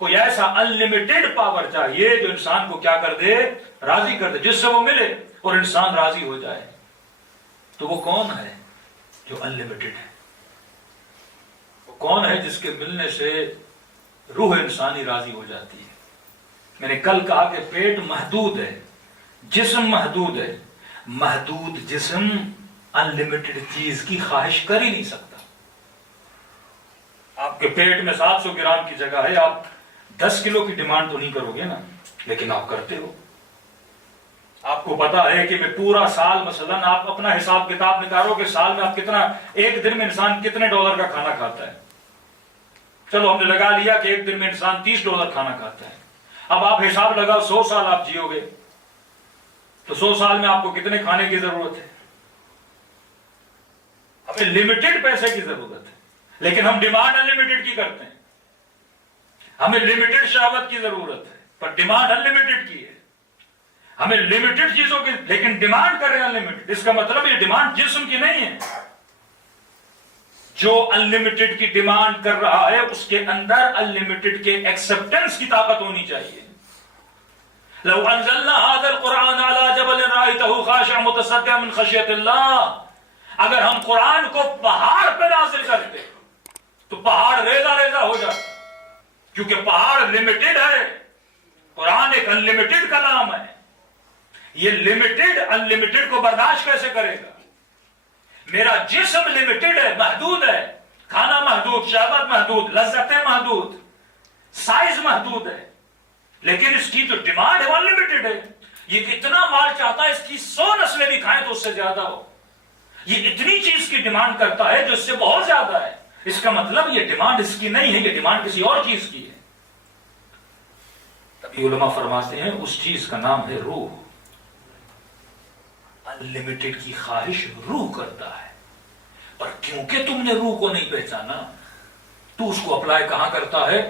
کوئی ایسا انلمیٹڈ پاور چاہیے جو انسان کو کیا کر دے؟ راضی کر دے، جس سے وہ ملے اور انسان راضی ہو جائے۔ تو وہ کون ہے جو انلمیٹڈ ہے؟ وہ کون ہے جس کے ملنے سے روح انسانی راضی ہو جاتی ہے؟ میں نے کل کہا کہ پیٹ محدود ہے، جسم محدود ہے، محدود جسم انلمیٹڈ چیز کی خواہش کر ہی نہیں سکتا۔ آپ کے پیٹ میں 700 گرام کی جگہ ہے، آپ 10 کلو کی ڈیمانڈ تو نہیں کرو گے نا، لیکن آپ کرتے ہو۔ آپ کو پتا ہے کہ میں پورا سال مثلا آپ اپنا حساب کتاب نکالو کہ سال میں آپ کتنا، ایک دن میں انسان کتنے ڈالر کا کھانا کھاتا ہے۔ چلو ہم نے لگا لیا کہ ایک دن میں انسان 30 ڈالر کھانا کھاتا ہے۔ اب آپ حساب لگاؤ 100 سال آپ جیو گے تو 100 سال میں آپ کو کتنے کھانے کی ضرورت ہے؟ ہمیں لمیٹڈ پیسے کی ضرورت ہے، لیکن ہم ڈیمانڈ انلمیٹڈ کی کرتے ہیں۔ ہمیں لمیٹڈ شہوت کی ضرورت ہے پر ڈیمانڈ انلمیٹڈ کی ہے۔ ہمیں لمیٹڈ چیزوں کی لیکن ڈیمانڈ کر رہے ہیں انلمیٹڈ۔ اس کا مطلب یہ ڈیمانڈ جسم کی نہیں ہے۔ جو انلمیٹڈ کی ڈیمانڈ کر رہا ہے اس کے اندر انلمیٹڈ کے ایکسپٹنس کی طاقت ہونی چاہیے۔ لو انزلنا هذا القرآن على جبل رأيته خاشعا متصدعا من خشية الله، اگر ہم قرآن کو پہاڑ پہ نازل کرتے تو پہاڑ ریزہ ریزہ ہو جاتا، کیونکہ پہاڑ لمیٹڈ ہے، قرآن ایک انلمیٹڈ کلام ہے۔ یہ لمیٹڈ انلمیٹڈ کو برداشت کیسے کرے گا؟ میرا جسم لمیٹڈ ہے، محدود ہے، کھانا محدود، شہوت محدود، لذتیں محدود، سائز محدود ہے، لیکن اس کی جو ڈیمانڈ ہے انلمیٹڈ ہے۔ یہ اتنا مال چاہتا ہے اس کی 100 نسلیں بھی کھائیں تو اس سے زیادہ ہو۔ یہ اتنی چیز کی ڈیمانڈ کرتا ہے جو اس سے بہت زیادہ ہے۔ اس کا مطلب یہ ڈیمانڈ اس کی نہیں ہے، یہ ڈیمانڈ کسی اور چیز کی ہے۔ تبھی علماء فرماتے ہیں اس چیز کا نام ہے روح۔ انلمیٹڈ کی خواہش روح کرتا ہے، پر کیونکہ تم نے روح کو نہیں پہچانا تو اس کو اپلائی کہاں کرتا ہے؟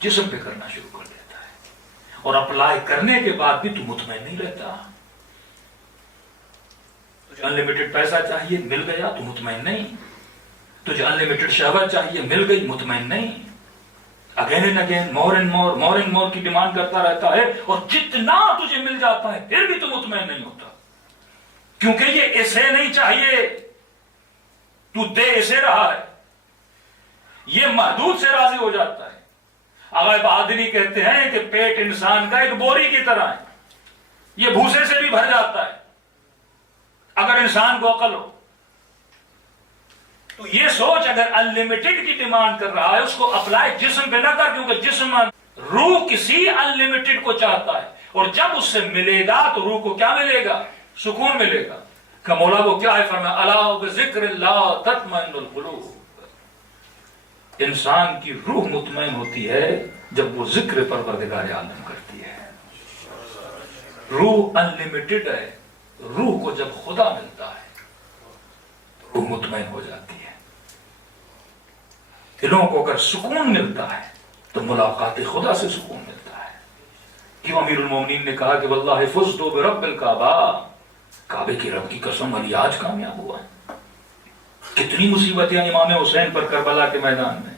جسم پہ کرنا شروع کر دیتا ہے، اور اپلائی کرنے کے بعد بھی تو مطمئن نہیں رہتا۔ تجھے انلمیٹڈ پیسہ چاہیے، مل گیا تو مطمئن نہیں۔ تجھے انلمیٹڈ شہوت چاہیے، مل گئی، مطمئن نہیں۔ Again and again, more and more, more and more کی ڈیمانڈ کرتا رہتا ہے، اور جتنا تجھے مل جاتا ہے پھر بھی تو مطمئن نہیں ہوتا، کیونکہ یہ اسے نہیں چاہیے، تو دے اسے رہا ہے۔ یہ محدود سے راضی ہو جاتا ہے، آغا بہادری کہتے ہیں کہ پیٹ انسان کا ایک بوری کی طرح ہے، یہ بھوسے سے بھی بھر جاتا ہے اگر انسان کو عقل ہو. تو یہ سوچ اگر انلمیٹڈ کی ڈیمانڈ کر رہا ہے اس کو اپلائی جسم پہ نہ کر، کیونکہ جسم روح کسی انلمیٹڈ کو چاہتا ہے، اور جب اس سے ملے گا تو روح کو کیا ملے گا؟ سکون ملے گا. کہ مولا وہ کیا ہے فرمایا الا بذکر اللہ تطمئن القلوب. انسان کی روح مطمئن ہوتی ہے جب وہ ذکر پروردگار عالم کرتی ہے. روح انلمیٹڈ ہے، روح کو جب خدا ملتا ہے روح مطمئن ہو جاتی ہے. دلوں کو اگر سکون ملتا ہے تو ملاقات خدا سے سکون ملتا ہے. کیوں امیر المومنین نے کہا کہ واللہ فزت برب الکعبہ، کعبے کی رب کی قسم علی آج کامیاب ہوا ہے. کتنی مصیبتیں امام حسین پر کربلا کے میدان میں،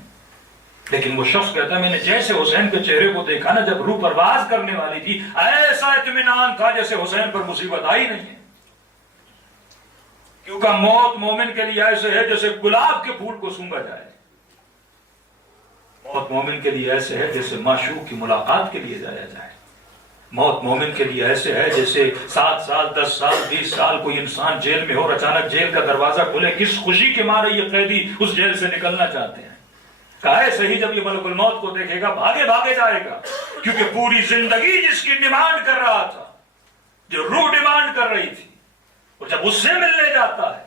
لیکن وہ شخص کہتا ہے میں نے جیسے حسین کے چہرے کو دیکھا نا جب روح پرواز کرنے والی تھی، ایسا اطمینان تھا جیسے حسین پر مصیبت آئی نہیں ہے. کیونکہ موت مومن کے لیے ایسے ہے جیسے گلاب کے پھول کو سونگا جائے. موت مومن کے لیے ایسے ہے جیسے معشوق کی ملاقات کے لیے جایا جائے. موت مومن کے لیے ایسے ہے جیسے 7 سال 10 سال 20 سال کوئی انسان جیل میں ہو اور اچانک جیل کا دروازہ کھلے، کس خوشی کے مارے یہ قیدی اس جیل سے نکلنا چاہتے ہیں. کہا ہے صحیح جب یہ ملک الموت کو دیکھے گا بھاگے بھاگے جائے گا، کیونکہ پوری زندگی جس کی ڈیمانڈ کر رہا تھا، جو روح ڈیمانڈ کر رہی تھی، اور جب اس سے ملنے جاتا ہے،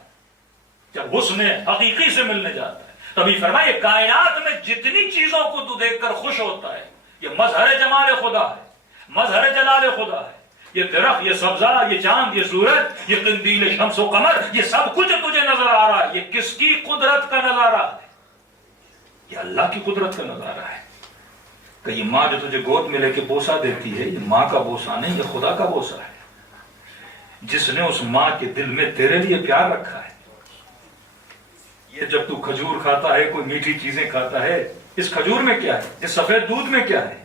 جب اس نے حقیقی سے ملنے جاتا ہے، تبھی فرمائے کائنات میں جتنی چیزوں کو تو دیکھ کر خوش ہوتا ہے یہ مظہر جمال خدا ہے، مظہر جلال خدا ہے. یہ درخت، یہ سبزہ، یہ چاند، یہ سورج، یہ قندیل شمس و قمر، یہ سب کچھ تجھے نظر آ رہا ہے. یہ کس کی قدرت کا نظارہ ہے؟ یہ اللہ کی قدرت کا نظارہ ہے. کہ یہ ماں جو تجھے گود میں لے کے بوسہ دیتی ہے، یہ ماں کا بوسہ نہیں، یہ خدا کا بوسہ ہے، جس نے اس ماں کے دل میں تیرے لیے پیار رکھا ہے. یہ جب تو کھجور کھاتا ہے، کوئی میٹھی چیزیں کھاتا ہے، اس کھجور میں کیا ہے؟ اس سفید دودھ میں کیا ہے؟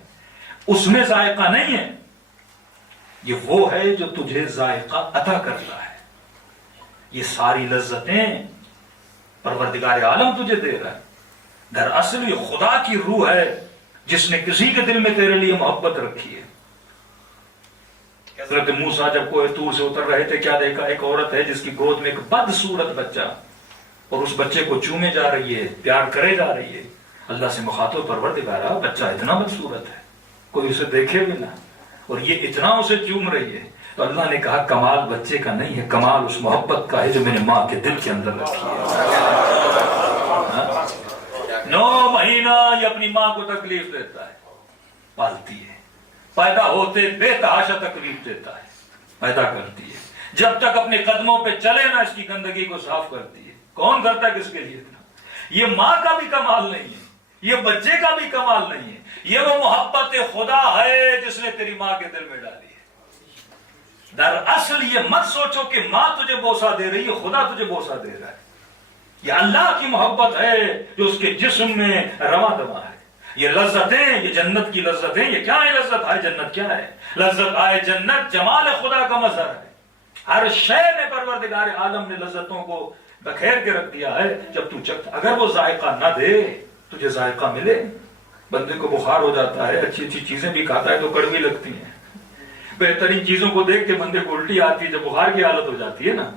اس میں ذائقہ نہیں ہے، یہ وہ ہے جو تجھے ذائقہ عطا کرتا ہے. یہ ساری لذتیں پروردگار عالم تجھے دے رہا ہے. دراصل یہ خدا کی روح ہے جس نے کسی کے دل میں تیرے لیے محبت رکھی ہے. حضرت موسیٰ جب کوہ طور سے اتر رہے تھے کیا دیکھا؟ ایک عورت ہے جس کی گود میں ایک بدصورت بچہ، اور اس بچے کو چومے جا رہی ہے، پیار کرے جا رہی ہے. اللہ سے مخاطب پروردگارا بچہ اتنا بدصورت ہے کوئی اسے دیکھے بھی نہ، اور یہ اتنا اسے چوم رہی ہے. تو اللہ نے کہا کمال بچے کا نہیں ہے، کمال اس محبت کا ہے جو میں نے ماں کے دل کے اندر رکھی ہے. 9 مہینہ یہ اپنی ماں کو تکلیف دیتا ہے، پالتی ہے، پیدا ہوتے بے تحاشا تکلیف دیتا ہے، پیدا کرتی ہے، جب تک اپنے قدموں پہ چلے نا اس کی گندگی کو صاف کرتی ہے. کون کرتا ہے کس کے لیے؟ یہ ماں کا بھی کمال نہیں ہے، یہ بچے کا بھی کمال نہیں ہے، یہ وہ محبت خدا ہے جس نے تیری ماں کے دل میں ڈالی ہے. دراصل یہ مت سوچو کہ ماں تجھے بوسہ دے رہی ہے، خدا تجھے بوسہ دے رہا ہے. یہ اللہ کی محبت ہے جو اس کے جسم میں رواں دواں ہے. یہ لذتیں، یہ جنت کی لذتیں، یہ کیا ہے؟ لذت آئے جنت کیا ہے؟ لذت آئے جنت جمال خدا کا مظہر ہے. ہر شے میں پروردگار عالم نے لذتوں کو بکھیر کے رکھ دیا ہے. جب تو چکھتا، اگر وہ ذائقہ نہ دے تجھے ذائقہ ملے. بندے کو بخار ہو جاتا ہے، اچھی اچھی چیزیں بھی کھاتا ہے تو کڑوی لگتی ہیں. بہترین چیزوں کو دیکھ کے بندے کو الٹی آتی ہے، جب بخار کی حالت ہو جاتی ہے نا،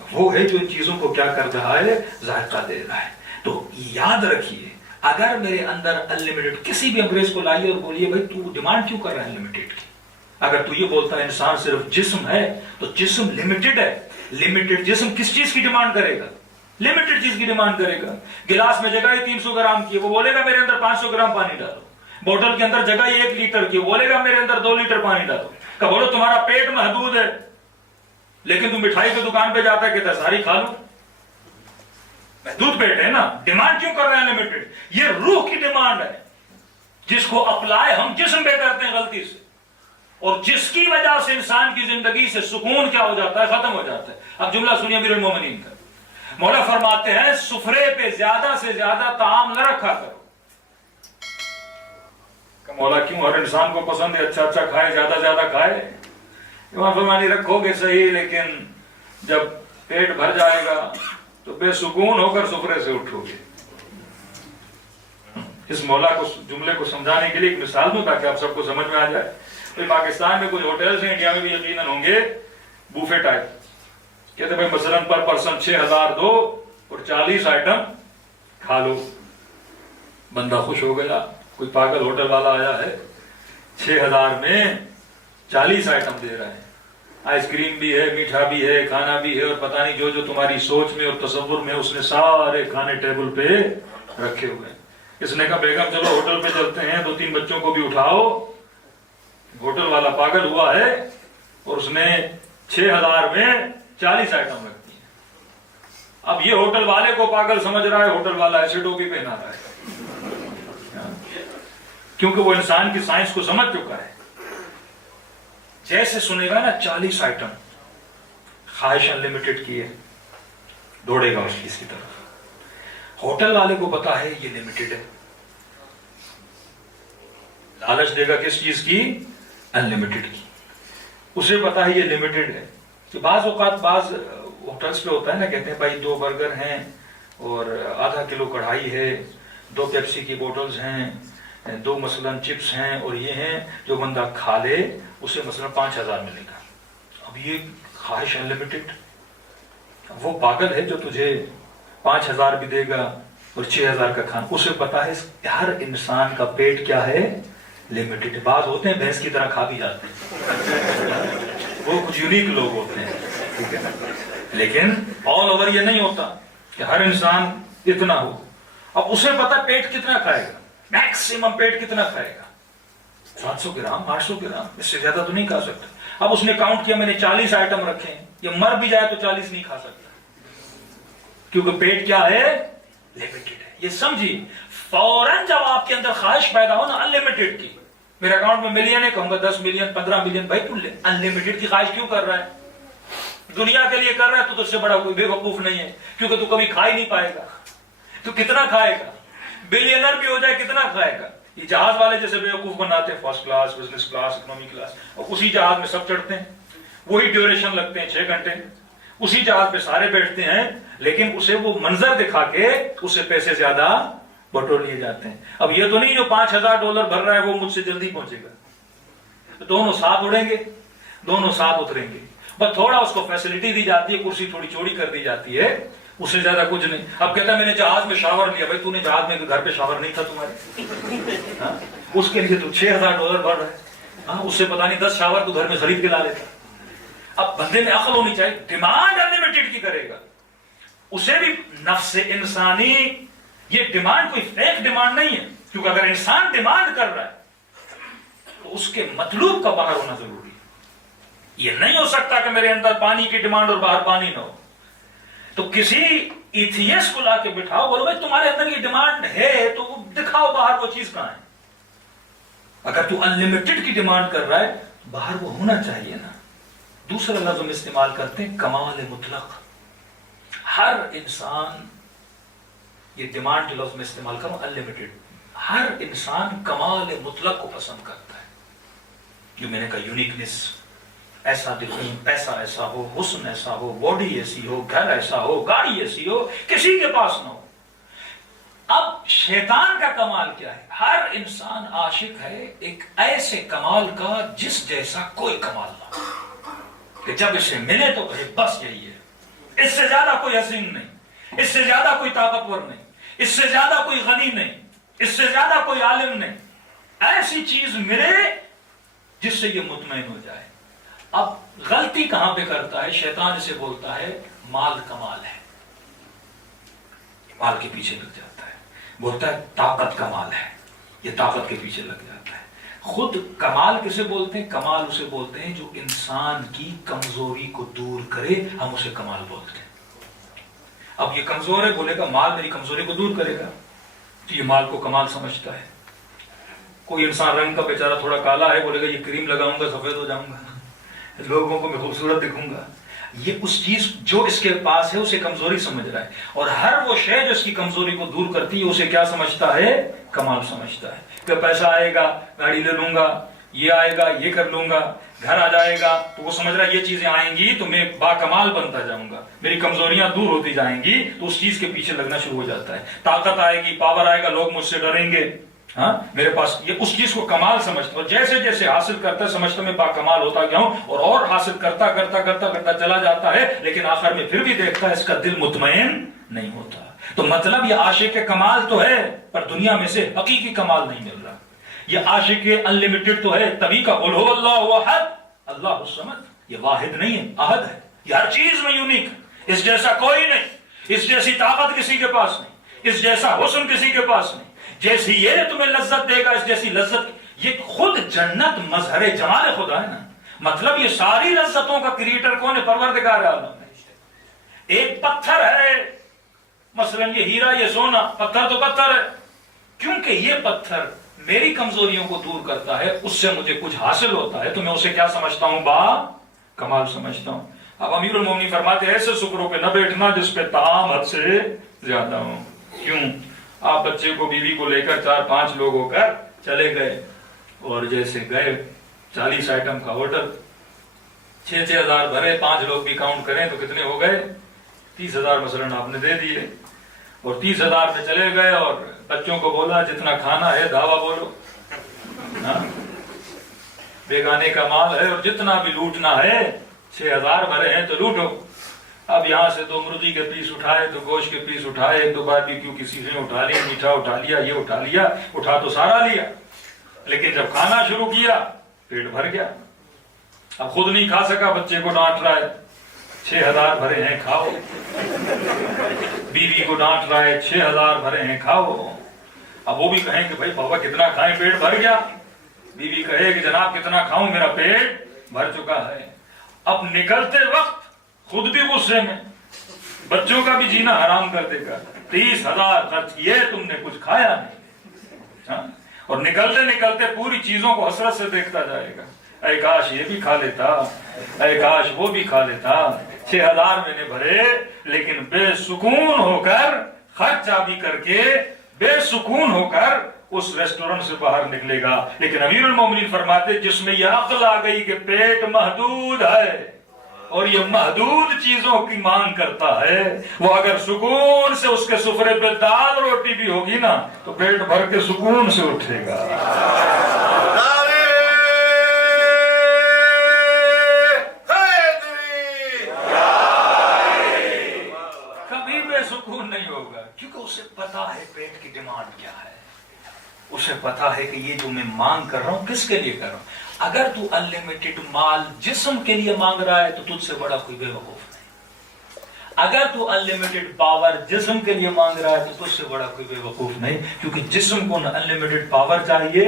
وہ ہے جو ان چیزوں کو کیا کر رہا ہے؟ ذائقہ دے رہا ہے. تو یاد رکھیے اگر میرے اندر انلمیٹڈ، کسی بھی انگریز کو لائیے اور بولیے بھائی تو ڈیمانڈ کیوں کر رہا ہے انلمیٹڈ کی؟ اگر تو یہ بولتا ہے انسان صرف جسم ہے تو جسم لمیٹڈ ہے. لمیٹڈ جسم کس چیز کی ڈیمانڈ کرے گا؟ لمیٹڈ چیز کی ڈیمانڈ کرے گا. گلاس میں جگہ ہی 300 گرام کی ہے، وہ بولے گا میرے اندر 500 گرام پانی ڈالو. بوتل کے اندر جگہ ہی 1 لیٹر کی، بولے گا میرے اندر 2 لیٹر پانی ڈالو. کہ بولو تمہارا پیٹ محدود ہے لیکن تم مٹھائی کی دکان پہ جاتا ہے کہتا ہے ساری کھا لو. محدود پیٹ ہے نا، ڈیمانڈ کیوں کر رہے ہیں لمیٹڈ؟ یہ روح کی ڈیمانڈ ہے جس کو اپلائی ہم جسم پہ کرتے ہیں غلطی سے، اور جس کی وجہ سے انسان کی زندگی سے سکون کیا ہو جاتا ہے؟ ختم ہو جاتا ہے. اب جملہ سنیے امیر المومنین کا. مولا فرماتے ہیں سفرے پہ زیادہ سے زیادہ طعام نہ رکھا کرو. کہ مولا کیوں؟ ہر انسان کو پسند ہے اچھا اچھا کھائے، زیادہ زیادہ کھائے. امام فرمانی رکھو گے صحیح، لیکن جب پیٹ بھر جائے گا تو بے سکون ہو کر سفرے سے اٹھو گے. اس مولا کو جملے کو سمجھانے کے لیے ایک مثال دوں تاکہ آپ سب کو سمجھ میں آ جائے. پاکستان میں کچھ ہوٹلز ہیں, انڈیا میں بھی یقیناً ہوں گے, بوفے ٹائپ. کہتے بھائی مثلاً پر پرسن 6000 دو اور 40 آئٹم کھا لو. بندہ خوش ہو گیا. کوئی پاگل ہوٹل والا آیا ہے, 6000 میں 40 آئٹم دے رہا ہے, آئس کریم بھی ہے, میٹھا بھی ہے, کھانا بھی ہے, اور پتہ نہیں جو جو تمہاری سوچ میں اور تصور میں اس نے سارے کھانے ٹیبل پہ رکھے ہوئے ہیں. اس نے کہا بیگم چلو ہوٹل پہ چلتے ہیں, 2-3 بچوں کو بھی اٹھاؤ. ہوٹل والا پاگل ہوا ہے اور اس نے 6000 میں 40 آئٹم رکھ دی. اب یہ ہوٹل والے کو پاگل سمجھ رہا ہے, ہوٹل والا ایسے ٹوپی پہنا رہا ہے, کیونکہ وہ انسان کی سائنس کو سمجھ چکا ہے. جیسے سنے گا نا 40 آئٹم, خواہش انلمیٹڈ کی ہے, دوڑے گا اس چیز کی طرف. ہوٹل والے کو پتا ہے یہ لمیٹڈ ہے, لالچ دے گا کس چیز کی؟ انلمیٹڈ کی. اسے پتا ہے یہ لمیٹڈ ہے. کہ بعض اوقات بعض ہوٹلز پہ ہوتا ہے نا, کہتے ہیں بھائی 2 برگر ہیں اور ½ کلو کڑھائی ہے, 2 پیپسی کی بوٹلز ہیں, 2 مثلاً چپس ہیں, اور یہ ہیں, جو بندہ کھا لے اسے مثلاً 5000 ملے گا. اب یہ خواہش انلمیٹڈ. وہ پاگل ہے جو تجھے 5000 بھی دے گا اور 6000 کا کھانا. اسے پتا ہے ہر انسان کا پیٹ کیا ہے؟ لمیٹڈ. بعض ہوتے ہیں بھینس کی طرح کھا بھی جاتے ہیں, وہ کچھ یونیک لوگ ہوتے ہیں, ٹھیک ہے, لیکن آل اوور یہ نہیں ہوتا کہ ہر انسان اتنا ہو. اب اسے پتا پیٹ کتنا کھائے گا, میکسیمم پیٹ کتنا کھائے گا, 700 گرام 800 گرام, اس سے زیادہ تو نہیں کھا سکتا. اب اس نے کاؤنٹ کیا, میں نے 40 آئٹم رکھے ہیں, یہ مر بھی جائے تو 40 نہیں کھا سکتا, کیونکہ پیٹ کیا ہے؟ لمیٹڈ ہے. یہ سمجھیے, فوراً جب آپ کے اندر خواہش پیدا ہو نا انلمیٹڈ کی, میرے اکاؤنٹ میں ملین ہے, کہوں گا 10 ملین 15 ملین. بھائی تو انلمیٹڈ کی خواہش کیوں کر رہا ہے؟ دنیا کے لیے کر رہا ہے تو اس سے بڑا کوئی بے وقوف نہیں ہے, کیونکہ تو کبھی کھا ہی نہیں پائے گا. تو کتنا کھائے گا؟ بلینر بھی ہو جائے کتنا کھائے گا؟ یہ جہاز والے جیسے بے وقوف بناتے ہیں, first class, business class, economy class, اور اسی جہاز میں سب چڑھتے ہیں, وہی ڈیوریشن لگتے ہیں 6 گھنٹے, اسی جہاز پہ سارے بیٹھتے ہیں, لیکن اسے وہ منظر دکھا کے اسے پیسے زیادہ بٹور لیے جاتے ہیں. اب یہ تو نہیں جو $5000 بھر رہا ہے وہ مجھ سے جلدی پہنچے گا. دونوں ساتھ اڑیں گے, دونوں ساتھ اتریں گے, بس تھوڑا اس کو فیسلٹی دی جاتی ہے, کرسی تھوڑی چوڑی کر دی جاتی ہے, اس سے زیادہ کچھ نہیں. اب کہتا ہے میں نے جہاز میں شاور لیا. بھائی تو نے جہاز میں گھر پہ شاور نہیں تھا تمہارے, اس کے لیے تو $6000 بھر رہا ہے, اس سے پتا نہیں 10 شاور تو گھر میں خرید کے لا لیتا. اب بندے میں عقل ہونی چاہیے, ڈیمانڈ انلمیٹڈ کی کرے گا. اسے بھی نفس انسانی, یہ ڈیمانڈ کوئی فیک ڈیمانڈ نہیں ہے, کیونکہ اگر انسان ڈیمانڈ کر رہا ہے تو اس کے مطلوب کا باہر ہونا ضروری ہے. یہ نہیں ہو سکتا کہ میرے اندر پانی کی ڈیمانڈ اور باہر پانی نہ ہو. تو کسی ایتھیس کو لا کے بٹھاؤ, بولو بھائی تمہارے اندر یہ ڈیمانڈ ہے تو دکھاؤ باہر وہ چیز کہاں ہے. اگر تو انلمیٹڈ کی ڈیمانڈ کر رہا ہے, باہر وہ ہونا چاہیے نا. دوسرا لفظ ہم استعمال کرتے ہیں کمال مطلق. ہر انسان, یہ ڈیمانڈ کے لفظ میں استعمال کروں انلمیٹڈ, ہر انسان کمال مطلق کو پسند کرتا ہے. جو میں نے کہا یونیکنس, ایسا دکھوں, پیسہ ایسا ہو, حسن ایسا ہو, باڈی ایسی ہو, گھر ایسا ہو, گاڑی ایسی ہو, کسی کے پاس نہ ہو. اب شیطان کا کمال کیا ہے؟ ہر انسان عاشق ہے ایک ایسے کمال کا جس جیسا کوئی کمال نہ ہو, کہ جب اسے ملے تو کہے بس یہی ہے, اس سے زیادہ کوئی حسین نہیں, اس سے زیادہ کوئی طاقتور نہیں, اس سے زیادہ کوئی غنی نہیں, اس سے زیادہ کوئی عالم نہیں. ایسی چیز ملے جس سے یہ مطمئن ہو جائے. اب غلطی کہاں پہ کرتا ہے شیطان؟ اسے بولتا ہے مال کمال ہے, مال کے پیچھے لگ جاتا ہے. بولتا ہے طاقت کمال ہے, یہ طاقت کے پیچھے لگ جاتا ہے. خود کمال کسے بولتے ہیں؟ کمال اسے بولتے ہیں جو انسان کی کمزوری کو دور کرے, ہم اسے کمال بولتے ہیں. اب یہ کمزور ہے, بولے گا مال میری کمزوری کو دور کرے گا, تو یہ مال کو کمال سمجھتا ہے. کوئی انسان رنگ کا بیچارہ تھوڑا کالا ہے, بولے گا یہ کریم لگاؤں گا سفید ہو جاؤں گا, لوگوں کو میں خوبصورت دکھوں گا. یہ اس چیز جو اس کے پاس ہے اسے کمزوری سمجھ رہا ہے, اور ہر وہ شے جو اس کی کمزوری کو دور کرتی ہے اسے کیا سمجھتا ہے؟ کمال سمجھتا ہے. کہ پیسہ آئے گا گاڑی لے لوں گا, یہ آئے گا یہ کر لوں گا، گھر آ جائے گا تو وہ سمجھ رہا ہے یہ چیزیں آئیں گی تو میں باکمال بنتا جاؤں گا، میری کمزوریاں دور ہوتی جائیں گی، تو اس چیز کے پیچھے لگنا شروع ہو جاتا ہے۔ طاقت آئے گی، پاور آئے گا، لوگ مجھ سے ڈریں گے، ہاں میرے پاس، یہ اس چیز کو کمال سمجھتا، اور جیسے جیسے حاصل کرتا سمجھتا میں باکمال ہوتا گیا ہوں، اور حاصل کرتا کرتا کرتا کرتا چلا جاتا ہے، لیکن آخر میں پھر بھی دیکھتا ہے اس کا دل مطمئن نہیں ہوتا۔ تو مطلب یہ عاشق کمال تو ہے، پر دنیا میں سے حقیقی کمال نہیں مل رہا۔ یہ عاشق انلمیٹڈ تو ہے، تبھی کا قل هو اللہ احد اللہ الصمد، یہ واحد نہیں ہے، احد ہے، یہ ہر چیز میں یونیک ہے، اس جیسا کوئی نہیں، اس جیسی طاقت کسی کے پاس نہیں، اس جیسا حسن کسی کے پاس نہیں، جیسی یہ تمہیں لذت دے گا اس جیسی لذت، یہ خود جنت مظہر جمال خدا ہے نا۔ مطلب یہ ساری لذتوں کا کریٹر کون ہے؟ پروردگار عالم ہے۔ ایک پتھر ہے، مثلا یہ ہیرا یہ سونا، پتھر تو پتھر ہے، کیونکہ یہ پتھر میری کمزوریوں کو دور کرتا ہے، اس سے مجھے کچھ حاصل ہوتا ہے، تو میں اسے کیا سمجھتا ہوں؟ با کمال سمجھتا ہوں۔ اب امیر المومنین فرماتے ہیں ایسے سکروں پہ نہ بیٹھنا جس پہ طعام حد سے زیادہ ہو۔ کیوں؟ آپ بچے کو بیوی کو لے کر 4-5 لوگ ہو کر چلے گئے، اور جیسے گئے 40 آئٹم کا ہوٹل، 6-6 ہزار بھرے، 5 لوگ بھی کاؤنٹ کریں تو کتنے ہو گئے؟ 30,000 مثلاً آپ نے دے دیے، اور 30,000 پہ چلے گئے، اور بچوں کو بولا جتنا کھانا ہے دعویٰ بولو، بیگانے کا مال ہے، اور جتنا بھی لوٹنا ہے 6,000 بھرے ہیں تو لوٹو۔ اب یہاں سے 2 مرغی کے پیس اٹھائے، 2 گوشت کے پیس اٹھائے، 1-2 باربیکیو کی چیزیں اٹھا لی، میٹھا اٹھا لیا، یہ اٹھا لیا، اٹھا تو سارا لیا، لیکن جب کھانا شروع کیا پیٹ بھر گیا، اب خود نہیں کھا سکا، بچے کو ڈانٹ رہا ہے 6,000 بھرے ہیں کھاؤ، بیوی کو ڈانٹ رہا ہے 6,000 بھرے ہیں کھاؤ۔ اب وہ بھی کہیں کہ بھائی بابا کتنا کھائیں، پیٹ بھر گیا، بیوی کہے کہ جناب کتنا کھاؤں، میرا پیٹ بھر چکا ہے۔ اب نکلتے وقت خود بھی غصے میں، بچوں کا بھی جینا حرام کر دے گا، 30,000 خرچ کیے تم نے کچھ کھایا نہیں، اور نکلتے نکلتے پوری چیزوں کو حسرت سے دیکھتا جائے گا، اے کاش یہ بھی کھا لیتا، اے کاش وہ بھی کھا لیتا۔ 6,000 میں نے بھرے، لیکن بے سکون ہو کر، خرچہ بھی کر کے بے سکون ہو کر اس ریسٹورنٹ سے باہر نکلے گا۔ لیکن امیر المومنین فرماتے جس میں یہ عقل آ گئی کہ پیٹ محدود ہے اور یہ محدود چیزوں کی مانگ کرتا ہے، وہ اگر سکون سے اس کے سفرے پہ دال روٹی بھی ہوگی نا تو پیٹ بھر کے سکون سے اٹھے گا۔ کبھی بے سکون نہیں ہوگا، کیونکہ اسے پتا ہے پیٹ کی ڈیمانڈ کیا ہے، اسے پتا ہے کہ یہ جو میں مانگ کر رہا ہوں کس کے لیے کر رہا ہوں۔ اگر تو انلیمیٹڈ مال جسم کے لیے مانگ رہا ہے تو تجھ سے بڑا کوئی بے وقوف نہیں، اگر تو انلیمیٹڈ پاور جسم کے لیے مانگ رہا ہے تو تجھ سے بڑا کوئی بے وقوف نہیں، کیونکہ جسم کو نہ انلیمیٹڈ پاور چاہیے،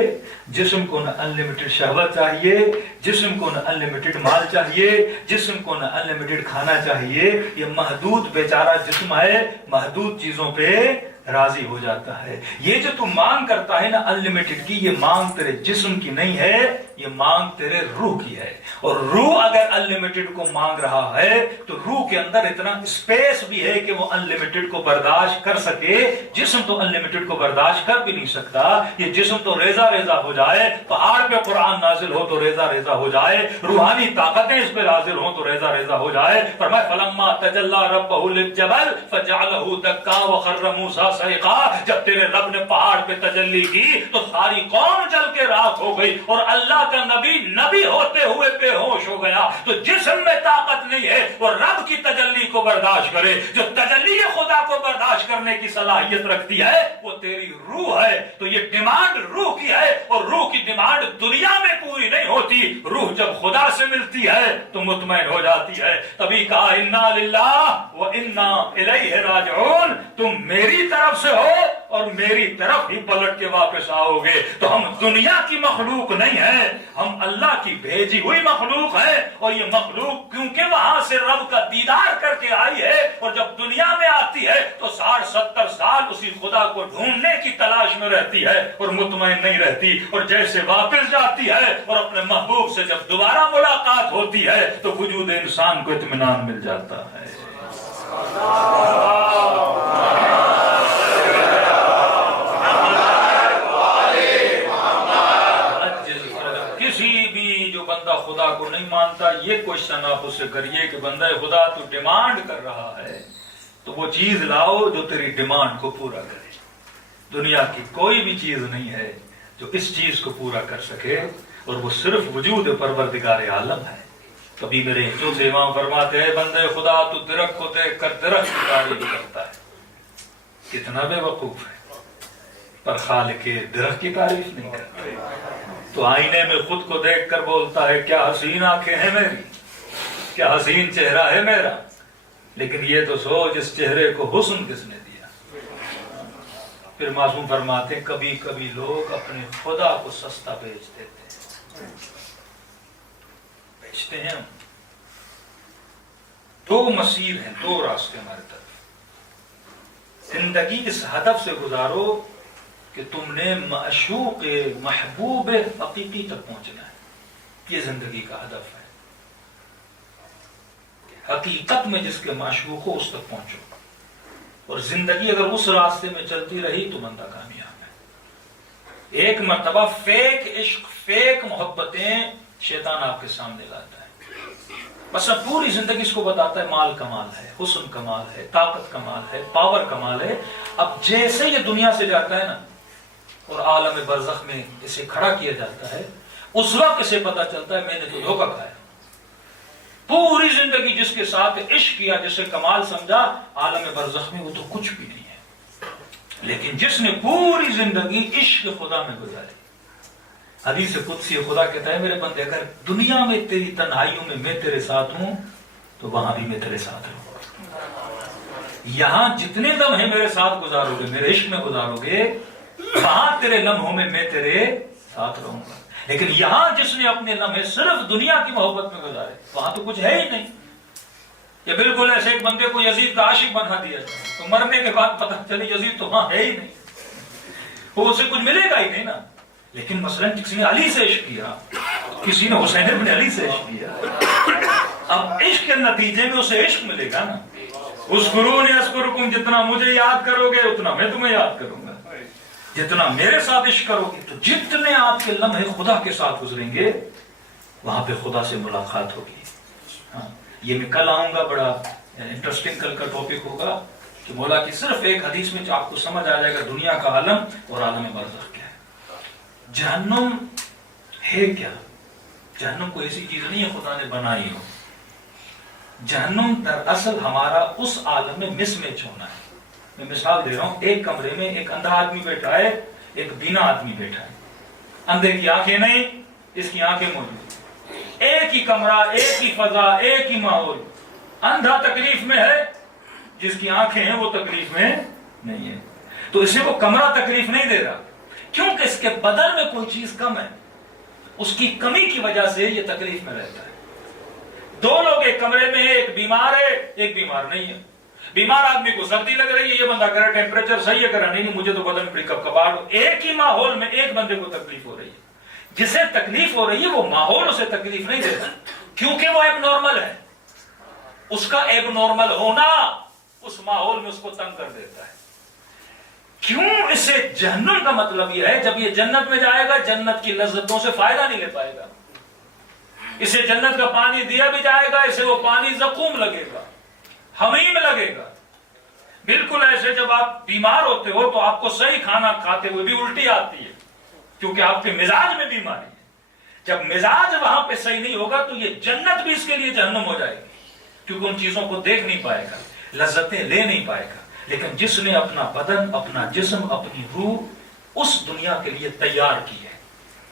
جسم کو نہ انلیمیٹڈ شہوت چاہیے، جسم کو نہ انلیمیٹڈ مال چاہیے، جسم کو نہ انلیمیٹڈ کھانا چاہیے۔ یہ محدود بیچارہ جسم ہے، محدود چیزوں پہ راضی ہو جاتا ہے۔ یہ جو تم مانگ کرتا ہے نا انلیمیٹڈ کی، یہ مانگ تیرے جسم کی نہیں ہے، یہ مانگ تیرے روح کی ہے، اور روح اگر انلیمیٹڈ کو مانگ رہا ہے تو روح کے اندر اتنا اسپیس بھی ہے کہ وہ انلیمیٹڈ کو برداشت کر سکے۔ جسم تو انلیمیٹڈ کو برداشت کر بھی نہیں سکتا، یہ جسم تو ریزہ ریزہ ہو جائے، پہاڑ پہ قرآن نازل ہو تو ریزہ ریزہ ہو جائے، روحانی طاقتیں اس پہ نازل ہوں تو ریزہ ریزہ ہو جائے۔ فرمایا فلما تجلی ربہ للجبل فجعلہ دکا وخر موسیٰ صعقا، جب تیرے رب نے پہاڑ پہ تجلی کی تو ساری قوم جل کے راکھ ہو گئی، اور اللہ کا نبی ہوتے ہوئے بے ہوش ہو گیا۔ تو جسم میں طاقت نہیں ہے وہ رب کی تجلی کو برداشت کرے، جو تجلی خدا کو برداشت کرنے کی صلاحیت رکھتی ہے وہ تیری روح ہے۔ تو یہ ڈیمانڈ روح کی ہے، اور روح کی ڈیمانڈ دنیا میں پوری نہیں ہوتی، روح جب خدا سے ملتی ہے تو مطمئن ہو جاتی ہے۔ تبھی کہا انا للہ و انا الیہ راجعون، تم میری طرف سے ہو اور میری طرف ہی پلٹ کے واپس آؤ گے۔ تو ہم دنیا کی مخلوق نہیں ہے، ہم اللہ کی بھیجی ہوئی مخلوق ہے، اور یہ مخلوق کیونکہ وہاں سے رب کا دیدار کر کے آئی ہے، اور جب دنیا میں آتی ہے تو 60-70 سال اسی خدا کو ڈھونڈنے کی تلاش میں رہتی ہے اور مطمئن نہیں رہتی، اور جیسے واپس جاتی ہے اور اپنے محبوب سے جب دوبارہ ملاقات ہوتی ہے تو وجود انسان کو اطمینان مل جاتا ہے۔ کسی نہیں مانتا، یہ کوشچن آپ اس سے کریے کہ بندہ خدا تو ڈیمانڈ کر رہا ہے تو وہ چیز لاؤ جو تیری ڈیمانڈ کو پورا کرے۔ دنیا کی کوئی بھی چیز نہیں ہے جو اس چیز کو پورا کر سکے، اور وہ صرف وجود پروردگار عالم ہے۔ کبھی میرے چوتھے امام فرماتے ہیں بندے خدا تو درخت کو دیکھ کر درخت کی تعریف کرتا ہے، کتنا بے وقوف ہے، پر خالق درخت کی تعریف نہیں کرتا۔ تو آئینے میں خود کو دیکھ کر بولتا ہے کیا حسین آنکھیں ہیں میری، کیا حسین چہرہ ہے میرا، لیکن یہ تو سوچ اس چہرے کو حسن کس نے دیا۔ پھر معصوم فرماتے ہیں کبھی کبھی لوگ اپنے خدا کو سستا بیچ دیتے ہیں، بیچتے ہیں۔ دو مسیر ہیں، دو راستے ہمارے طرف۔ زندگی اس ہدف سے گزارو کہ تم نے معشوق محبوب حقیقی تک پہنچنا ہے، یہ زندگی کا ہدف ہے۔ حقیقت میں جس کے معشوق ہو اس تک پہنچو، اور زندگی اگر اس راستے میں چلتی رہی تو بندہ کامیاب ہے۔ ایک مرتبہ فیک عشق، فیک محبتیں شیطان آپ کے سامنے لاتا ہے، بس اب پوری زندگی اس کو بتاتا ہے مال کمال ہے، حسن کمال ہے، طاقت کمال ہے، پاور کمال ہے۔ اب جیسے یہ دنیا سے جاتا ہے نا اور عالم برزخ میں اسے کھڑا کیا جاتا ہے، اس وقت اسے پتا چلتا ہے میں نے تو دھوکہ کھایا۔ پوری زندگی جس کے ساتھ عشق کیا، جسے کمال سمجھا، عالم برزخ میں وہ تو کچھ بھی نہیں ہے۔ لیکن جس نے پوری زندگی عشق خدا میں گزاری، حدیث قدسی خدا کہتا ہے میرے بندے اگر دنیا میں تیری تنہائیوں میں تیرے ساتھ ہوں تو وہاں بھی میں تیرے ساتھ رہوں گا۔ یہاں جتنے لمحے میرے ساتھ گزارو گے، میرے عشق میں گزارو گے، وہاں تیرے لمحوں میں تیرے ساتھ رہوں گا۔ لیکن یہاں جس نے اپنے لمحے صرف دنیا کی محبت میں گزارے، وہاں تو کچھ ہے ہی نہیں۔ یہ بالکل ایسے ایک بندے کو یزید کا عاشق بنا دیا تو مرنے کے بعد پتہ چلے یزید تو وہاں ہے ہی نہیں، وہ اسے کچھ ملے گا ہی نہیں نا۔ لیکن مثلا کسی نے علی سے عشق کیا، کسی نے حسین ابن علی سے عشق کیا، اب عشق کے نتیجے میں اسے عشق ملے گا نا۔ اذکرونی اذکرکم، جتنا مجھے یاد کرو گے اتنا میں تمہیں یاد کروں گا، جتنا میرے ساتھ عشق کرو گے، تو جتنے آپ کے لمحے خدا کے ساتھ گزریں گے وہاں پہ خدا سے ملاقات ہوگی۔ ہاں، یہ میں کل آؤں گا، بڑا انٹرسٹنگ کل کا ٹاپک ہوگا کہ مولا کی صرف ایک حدیث میں آپ کو سمجھ آ جائے گا دنیا کا عالم اور عالم برزخ کیا ہے۔ جہنم ہے کیا؟ جہنم کوئی ایسی چیز نہیں ہے خدا نے بنائی ہو۔ جہنم دراصل ہمارا اس عالم میں مس میچ ہونا ہے۔ میں مثال دے رہا ہوں، ایک کمرے میں ایک اندھا آدمی بیٹھا ہے، ایک بینا آدمی بیٹھا ہے۔ اندھے کی آنکھیں نہیں، اس کی آنکھیں موجود، ایک ہی کمرہ، ایک ہی فضا، ایک ہی ماحول۔ اندھا تکلیف میں ہے، جس کی آنکھیں ہیں وہ تکلیف میں نہیں ہے۔ تو اسے وہ کمرہ تکلیف نہیں دے رہا، کیونکہ اس کے بدن میں کوئی چیز کم ہے، اس کی کمی کی وجہ سے یہ تکلیف میں رہتا ہے۔ دو لوگ ایک کمرے میں ہیں، ایک بیمار ہے، ایک بیمار نہیں ہے۔ بیمار آدمی کو سردی لگ رہی ہے، یہ بندہ کہہ رہا ٹیمپریچر صحیح ہے، کہہ رہا نہیں مجھے تو بدن بڑی کپکپاہٹ ہو۔ ایک ہی ماحول میں ایک بندے کو تکلیف ہو رہی ہے۔ جسے تکلیف ہو رہی ہے وہ ماحول اسے تکلیف نہیں دیتا، کیونکہ وہ ایب نارمل ہے۔ اس کا ایب نارمل ہونا اس ماحول میں اس کو تنگ کر دیتا ہے۔ کیوں؟ اسے جہنم کا مطلب یہ ہے جب یہ جنت میں جائے گا جنت کی لذتوں سے فائدہ نہیں لے پائے گا۔ اسے جنت کا پانی دیا بھی جائے گا، اسے وہ پانی زقوم لگے گا، حمیم لگے گا۔ بالکل ایسے جب آپ بیمار ہوتے ہو تو آپ کو صحیح کھانا کھاتے ہوئے بھی الٹی آتی ہے، کیونکہ آپ کے مزاج میں بیماری ہے۔ جب مزاج وہاں پہ صحیح نہیں ہوگا تو یہ جنت بھی اس کے لیے جہنم ہو جائے گی، کیونکہ ان چیزوں کو دیکھ نہیں پائے گا، لذتیں لے نہیں پائے گا۔ لیکن جس نے اپنا بدن، اپنا جسم، اپنی روح اس دنیا کے لیے تیار کی ہے،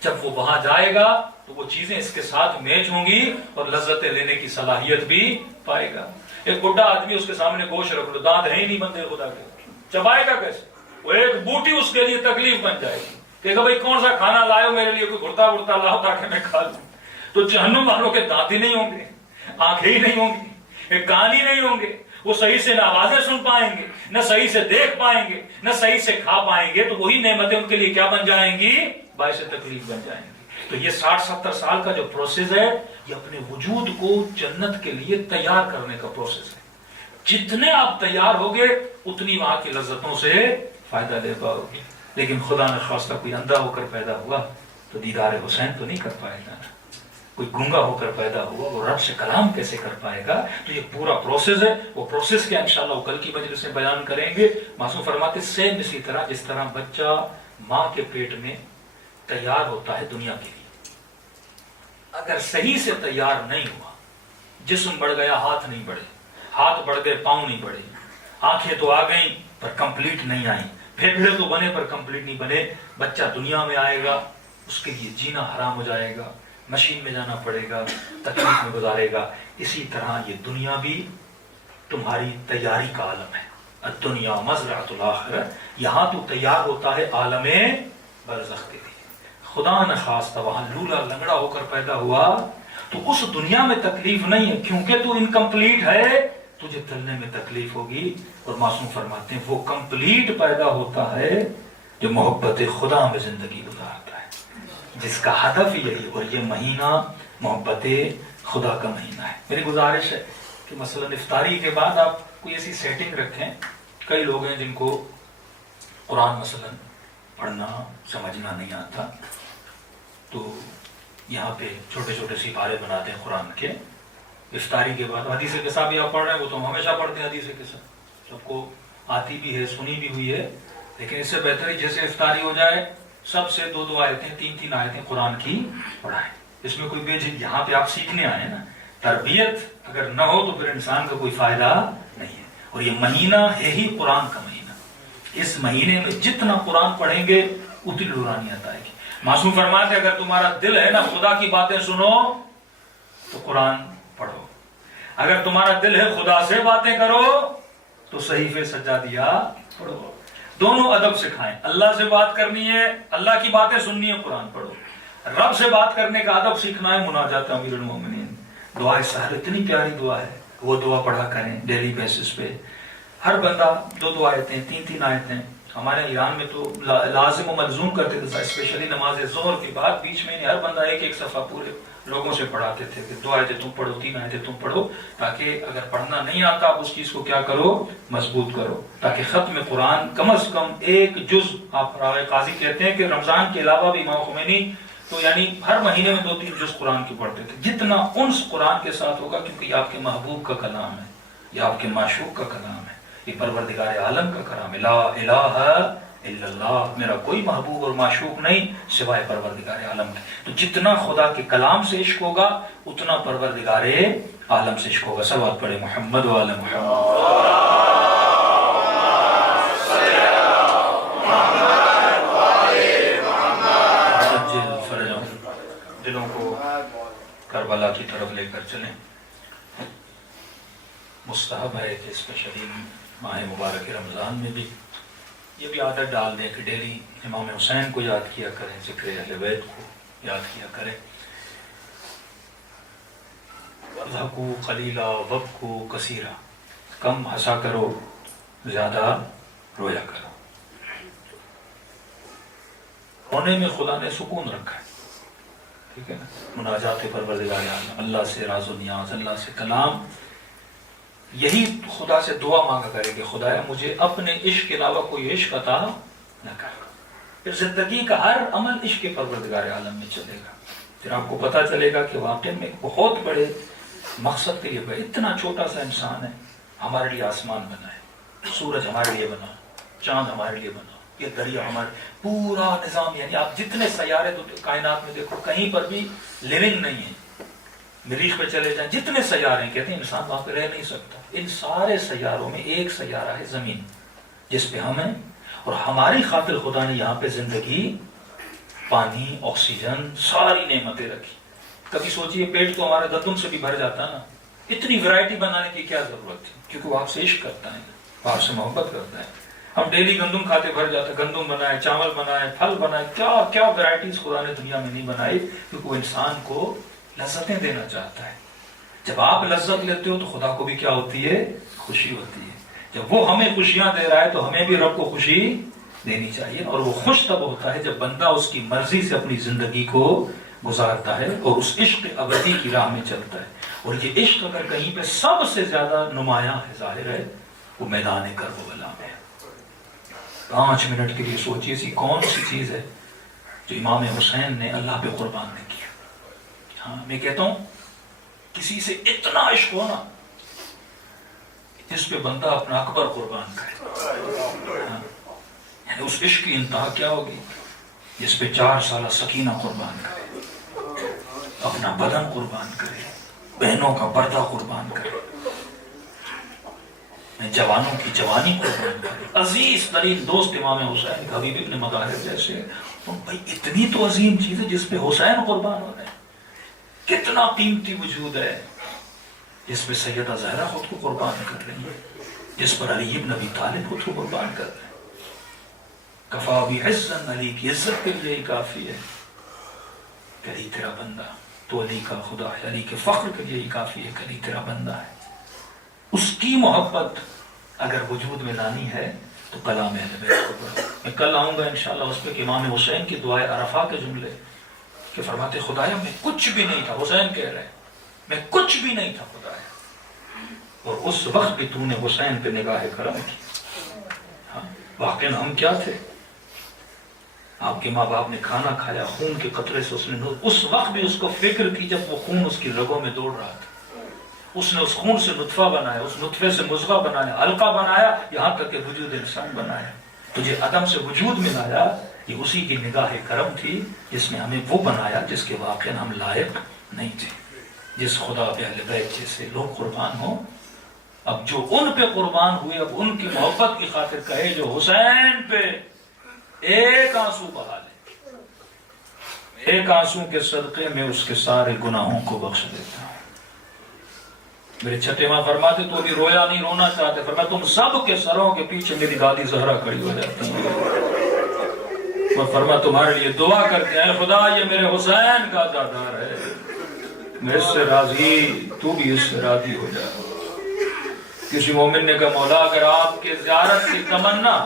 جب وہ وہاں جائے گا تو وہ چیزیں اس کے ساتھ میچ ہوں گی اور لذتیں لینے کی صلاحیت بھی پائے گا۔ ایک بڈھا آدمی، اس کے سامنے گوشت رکھ لو، دانت ہے ہی نہیں بندے خدا کے، چبائے گا کیسے؟ وہ ایک بوٹی اس کے لیے تکلیف بن جائے گی، کہے گا بھائی کون سا کھانا لائے ہو میرے لیے، کوئی بھرتا بھرتا لاؤ تاکہ میں کھا لوں۔ تو جہنم والوں کے دانت ہی نہیں ہوں گے، آنکھیں ہی نہیں ہوں گی، کان ہی نہیں ہوں گے، وہ صحیح سے نہ آوازیں سن پائیں گے، نہ صحیح سے دیکھ پائیں گے، نہ صحیح سے کھا پائیں گے۔ تو وہی نعمتیں ان کے لیے کیا بن جائیں گی؟ باعث تکلیف بن جائیں گی۔ تو یہ 60-70 سال کا جو پروسیس ہے، یہ اپنے وجود کو جنت کے لیے تیار کرنے کا پروسیس ہے۔ جتنے آپ تیار ہوگے اتنی وہاں کی لذتوں سے فائدہ لے پاؤ گے۔ لیکن خدا نے خواستہ کوئی اندھا ہو کر پیدا ہوا تو دیدار حسین تو نہیں کر پائے گا۔ کوئی گنگا ہو کر پیدا ہوا، وہ رب سے کلام کیسے کر پائے گا؟ تو یہ پورا پروسیس ہے. وہ پروسیس کیا انشاءاللہ وہ کل کی مجلس میں بیان کریں گے. معصوم فرماتے سیم اسی طرح جس طرح بچہ ماں کے پیٹ میں تیار ہوتا ہے دنیا کے لیے، اگر صحیح سے تیار نہیں ہوا، جسم بڑھ گیا ہاتھ نہیں بڑھے، ہاتھ بڑھ گئے پاؤں نہیں بڑھے، آنکھیں تو آ گئیں پر کمپلیٹ نہیں آئیں، پھیپھڑے تو بنے پر کمپلیٹ نہیں بنے، بچہ دنیا میں آئے گا اس کے لیے جینا حرام ہو جائے گا، مشین میں جانا پڑے گا، تکلیف میں گزارے گا. اسی طرح یہ دنیا بھی تمہاری تیاری کا عالم ہے. الدنیا مزرعۃ الآخرہ، یہاں تو تیار ہوتا ہے عالم برزخ کے لیے. خدا نخواستہ وہاں لولا لنگڑا ہو کر پیدا ہوا تو اس دنیا میں تکلیف نہیں ہے، کیونکہ تو انکمپلیٹ ہے، تجھے چلنے میں تکلیف ہوگی. اور معصوم فرماتے ہیں وہ کمپلیٹ پیدا ہوتا ہے جو محبت خدا میں زندگی گزارتا ہے، جس کا ہدف یہی. اور یہ مہینہ محبت خدا کا مہینہ ہے. میری گزارش ہے کہ مثلا افطاری کے بعد آپ کوئی ایسی سیٹنگ رکھیں. کئی لوگ ہیں جن کو قرآن مثلا پڑھنا سمجھنا نہیں آتا، تو یہاں پہ چھوٹے چھوٹے سپارے بناتے ہیں قرآن کے. افطاری کے بعد حدیث قصہ بھی آپ پڑھ رہے ہیں، وہ تو ہم ہمیشہ پڑھتے ہیں حدیث قصہ، سب کو آتی بھی ہے، سنی بھی ہوئی ہے. لیکن اس سے بہتر ہے جیسے افطاری ہو جائے سب سے 2 آیتیں 3 آیتیں قرآن کی پڑھائیں. اس میں کوئی بیجھجک، یہاں پہ آپ سیکھنے آئے نا، تربیت اگر نہ ہو تو پھر انسان کا کوئی فائدہ نہیں ہے. اور یہ مہینہ ہے ہی قرآن کا مہینہ. اس مہینے میں جتنا قرآن پڑھیں گے اتنی نورانیت آئے گی. معصوم فرماتے اگر تمہارا دل ہے نا خدا کی باتیں سنو تو قرآن پڑھو، اگر تمہارا دل ہے خدا سے باتیں کرو تو صحیفے سجادیہ پڑھو. دونوں ادب سکھائیں. اللہ سے بات کرنی ہے، اللہ کی باتیں سننی ہے، قرآن پڑھو. رب سے بات کرنے کا ادب سیکھنا ہے، مناجات امیر المومنین. دعائے سحر اتنی پیاری دعا ہے، وہ دعا پڑھا کریں ڈیلی بیسس پہ. ہر بندہ 2 آیتیں 3 آیتیں. ہمارے ایران میں تو لازم و ملزوم کرتے تھے، اسپیشلی نماز ظہر کے بعد بیچ میں ہر بندہ ایک صفحہ پورے لوگوں سے پڑھاتے تھے کہ 2 آیتیں تم پڑھو، 3 آیتیں تم پڑھو، تاکہ اگر پڑھنا نہیں آتا آپ اس چیز کو کیا کرو، مضبوط کرو، تاکہ ختم قرآن کم از کم 1 جز. آپ راوی قاضی کہتے ہیں کہ رمضان کے علاوہ بھی امام خمینی تو یعنی ہر مہینے میں 2-3 جز قرآن کی پڑھتے تھے. جتنا انس قرآن کے ساتھ ہوگا، کیونکہ یہ آپ کے محبوب کا کلام ہے، یہ آپ کے معشوق کا کلام ہے، یہ پروردگار عالم کا کلام ہے. لا الہ الا اللہ، میرا کوئی محبوب اور معشوق نہیں سوائے پروردگار عالم کے. تو جتنا خدا کے کلام سے عشق ہوگا اتنا پروردگار عالم سے عشق ہوگا. صلوات پڑھے محمد و آل محمد. دلوں کو کربلا کی طرف لے کر چلیں. مستحب ہے کہ اسپیشلی ماہ مبارک رمضان میں بھی یہ بھی عادت ڈال دیں کہ ڈیلی امام حسین کو یاد کیا کریں، ذکر اہل بیت کو یاد کیا کریں. وَضْحَكُوا قَلِيلًا وَابْكُوا كَثِيرًا، کم ہنسا کرو زیادہ رویا کرو. رونے میں خدا نے سکون رکھا ہے، ٹھیک ہے نا. مناجات پروردگار عالم، اللہ سے راز و نیاز، اللہ سے کلام. یہی خدا سے دعا مانگا کرے کہ خدایا مجھے اپنے عشق کے علاوہ کوئی عشق عطا نہ کر. پھر زندگی کا ہر عمل عشق کے پروردگار عالم میں چلے گا. پھر آپ کو پتہ چلے گا کہ واقعی میں بہت بڑے مقصد کے لیے اتنا چھوٹا سا انسان ہے، ہمارے لیے آسمان بنا ہے، سورج ہمارے لیے بنا، چاند ہمارے لیے بنا، یہ دریا ہمارے، پورا نظام. یعنی آپ جتنے سیارے تو کائنات میں دیکھو کہیں پر بھی لیونگ نہیں ہے. مریخ پہ چلے جائیں جتنے سیارے کہتے ہیں انسان وہاں پہ رہ نہیں سکتا. ان سارے سیاروں میں ایک سیارہ ہے زمین جس پہ ہم ہیں، اور ہماری خاطر خدا نے یہاں پہ زندگی، پانی، آکسیجن، ساری نعمتیں رکھی. کبھی سوچئے پیٹ تو ہمارا گندم سے بھی بھر جاتا نا، اتنی ورائٹی بنانے کی کیا ضرورت تھی؟ کیونکہ وہ آپ سے عشق کرتا ہے، وہ آپ سے محبت کرتا ہے. ہم ڈیلی گندم کھاتے بھر جاتے، گندم بنائے، چاول بنائے، پھل بنائے، کیا کیا ورائٹیز خدا نے دنیا میں نہیں بنائی، کیونکہ وہ انسان کو لذتیں دینا چاہتا ہے. جب آپ لذت لیتے ہو تو خدا کو بھی کیا ہوتی ہے؟ خوشی ہوتی ہے. جب وہ ہمیں خوشیاں دے رہا ہے تو ہمیں بھی رب کو خوشی دینی چاہیے. اور وہ خوش تب ہوتا ہے جب بندہ اس کی مرضی سے اپنی زندگی کو گزارتا ہے اور اس عشق ابدی کی راہ میں چلتا ہے. اور یہ عشق اگر کہیں پہ سب سے زیادہ نمایاں ہے، ظاہر ہے، وہ میدان کربلا میں ہے. 5 منٹ کے لیے سوچیے سی کون سی چیز ہے جو امام حسین نے اللہ پہ قربان نہیں کیا. ہاں میں کہتا ہوں کسی سے اتنا عشق ہونا جس پہ بندہ اپنا اکبر قربان کرے. ہاں. یعنی اس عشق کی انتہا کیا ہوگی؟ جس پہ 4 سالہ سکینہ قربان کرے، اپنا بدن قربان کرے، بہنوں کا پردہ قربان کرے، جوانوں کی جوانی قربان کرے. عزیز ترین دوست امام حسین حبیب ابن مظاہر جیسے، بھائی اتنی تو عظیم چیز ہے جس پہ حسین قربان ہو رہے ہیں. کتنا قیمتی وجود ہے جس پہ سیدہ زہرا خود کو قربان کر رہی ہے، جس پر علی بن ابی طالب خود کو قربان کر رہے ہیں. کفا بعزن، علی کی عزت کے لیے ہی کافی ہے کہ علی تیرا بندہ، تو علی کا خدا ہے. علی کے فخر کے لیے ہی کافی ہے کہ علی تیرا بندہ ہے. اس کی محبت اگر وجود میں لانی ہے تو کلام اہل بیت کو پڑھو. میں کل آؤں گا انشاءاللہ اس پہ کہ امام حسین کی دعائے عرفہ کے جملے کہ فرماتے خدایا میں کچھ بھی نہیں تھا، حسین کہہ رہے ہیں میں کچھ بھی نہیں تھا خدایا، اور اس وقت بھی تو نے حسین پہ نگاہ کرم کی. ہاں واقعا ہم کیا تھے؟ آپ کے ماں باپ نے کھانا کھایا، خون کے قطرے سے اس نے اس وقت بھی اس کو فکر کی جب وہ خون اس کی رگوں میں دوڑ رہا تھا. اس نے اس خون سے نطفہ بنایا، اس نطفے سے مضغہ بنایا، علقہ بنایا، یہاں تک کہ وجود انسان بنایا. تجھے عدم سے وجود میں لایا، یہ اسی کی نگاہ کرم تھی جس نے ہمیں وہ بنایا جس کے واقعا ہم لائق نہیں تھے. جس خدا پہ اہل بیت جیسے لوگ قربان ہوں، اب جو ان پہ قربان ہوئے اب ان کی محبت کی خاطر کہے جو حسین پہ ایک آنسو بہا لے، ایک آنسو کے صدقے میں اس کے سارے گناہوں کو بخش دیتا ہوں. میرے چھٹے ماں فرماتے تو ابھی رویا نہیں، رونا چاہتے. فرمایا تم سب کے سروں کے پیچھے میری دادی زہرا کھڑی ہو جاتی ہے. میں فرمایا تمہارے لیے دعا کرتے ہیں خدا یہ میرے حسین کا دادار ہے، میں اس سے راضی، تو بھی اس سے راضی ہو جا. کسی مومن نے کہا مولا اگر آپ کے زیارت کی تمنا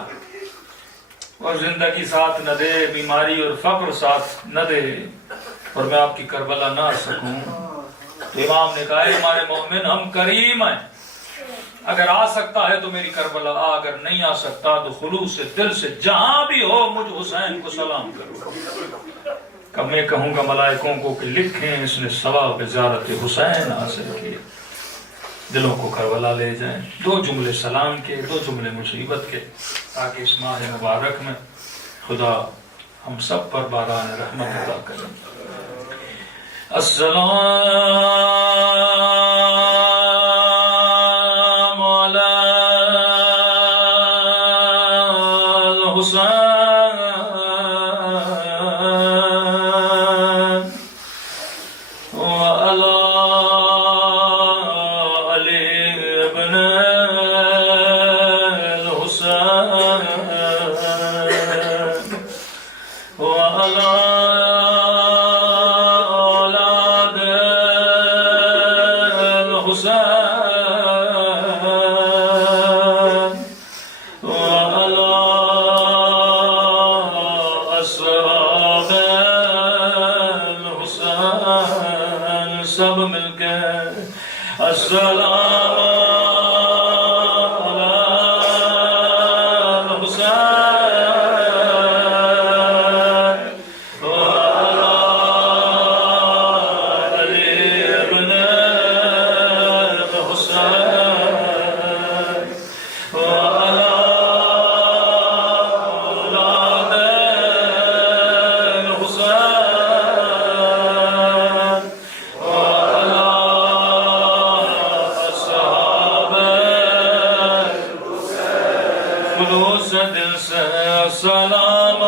اور زندگی ساتھ نہ دے، بیماری اور فقر ساتھ نہ دے، اور میں آپ کی کربلا نہ آ سکوں، تو امام نے کہا ہمارے مومن ہم کریم ہیں، اگر آ سکتا ہے تو میری کربلا آ، اگر نہیں آ سکتا تو خلوص سے دل سے جہاں بھی ہو مجھ حسین کو سلام کرو. کہ میں کہوں گا ملائکوں کو کہ لکھیں اس نے ثواب زیارت حسین حاصل کیے. دلوں کو کربلا لے جائیں. 2 جملے سلام کے، 2 جملے مصیبت کے، تاکہ اس ماہ مبارک میں خدا ہم سب پر باران رحمت عطا کرے. السلام علی الحسین وعلی علی ابن الحسین وعلی سب مل کے السلام خلوص دل سے سلام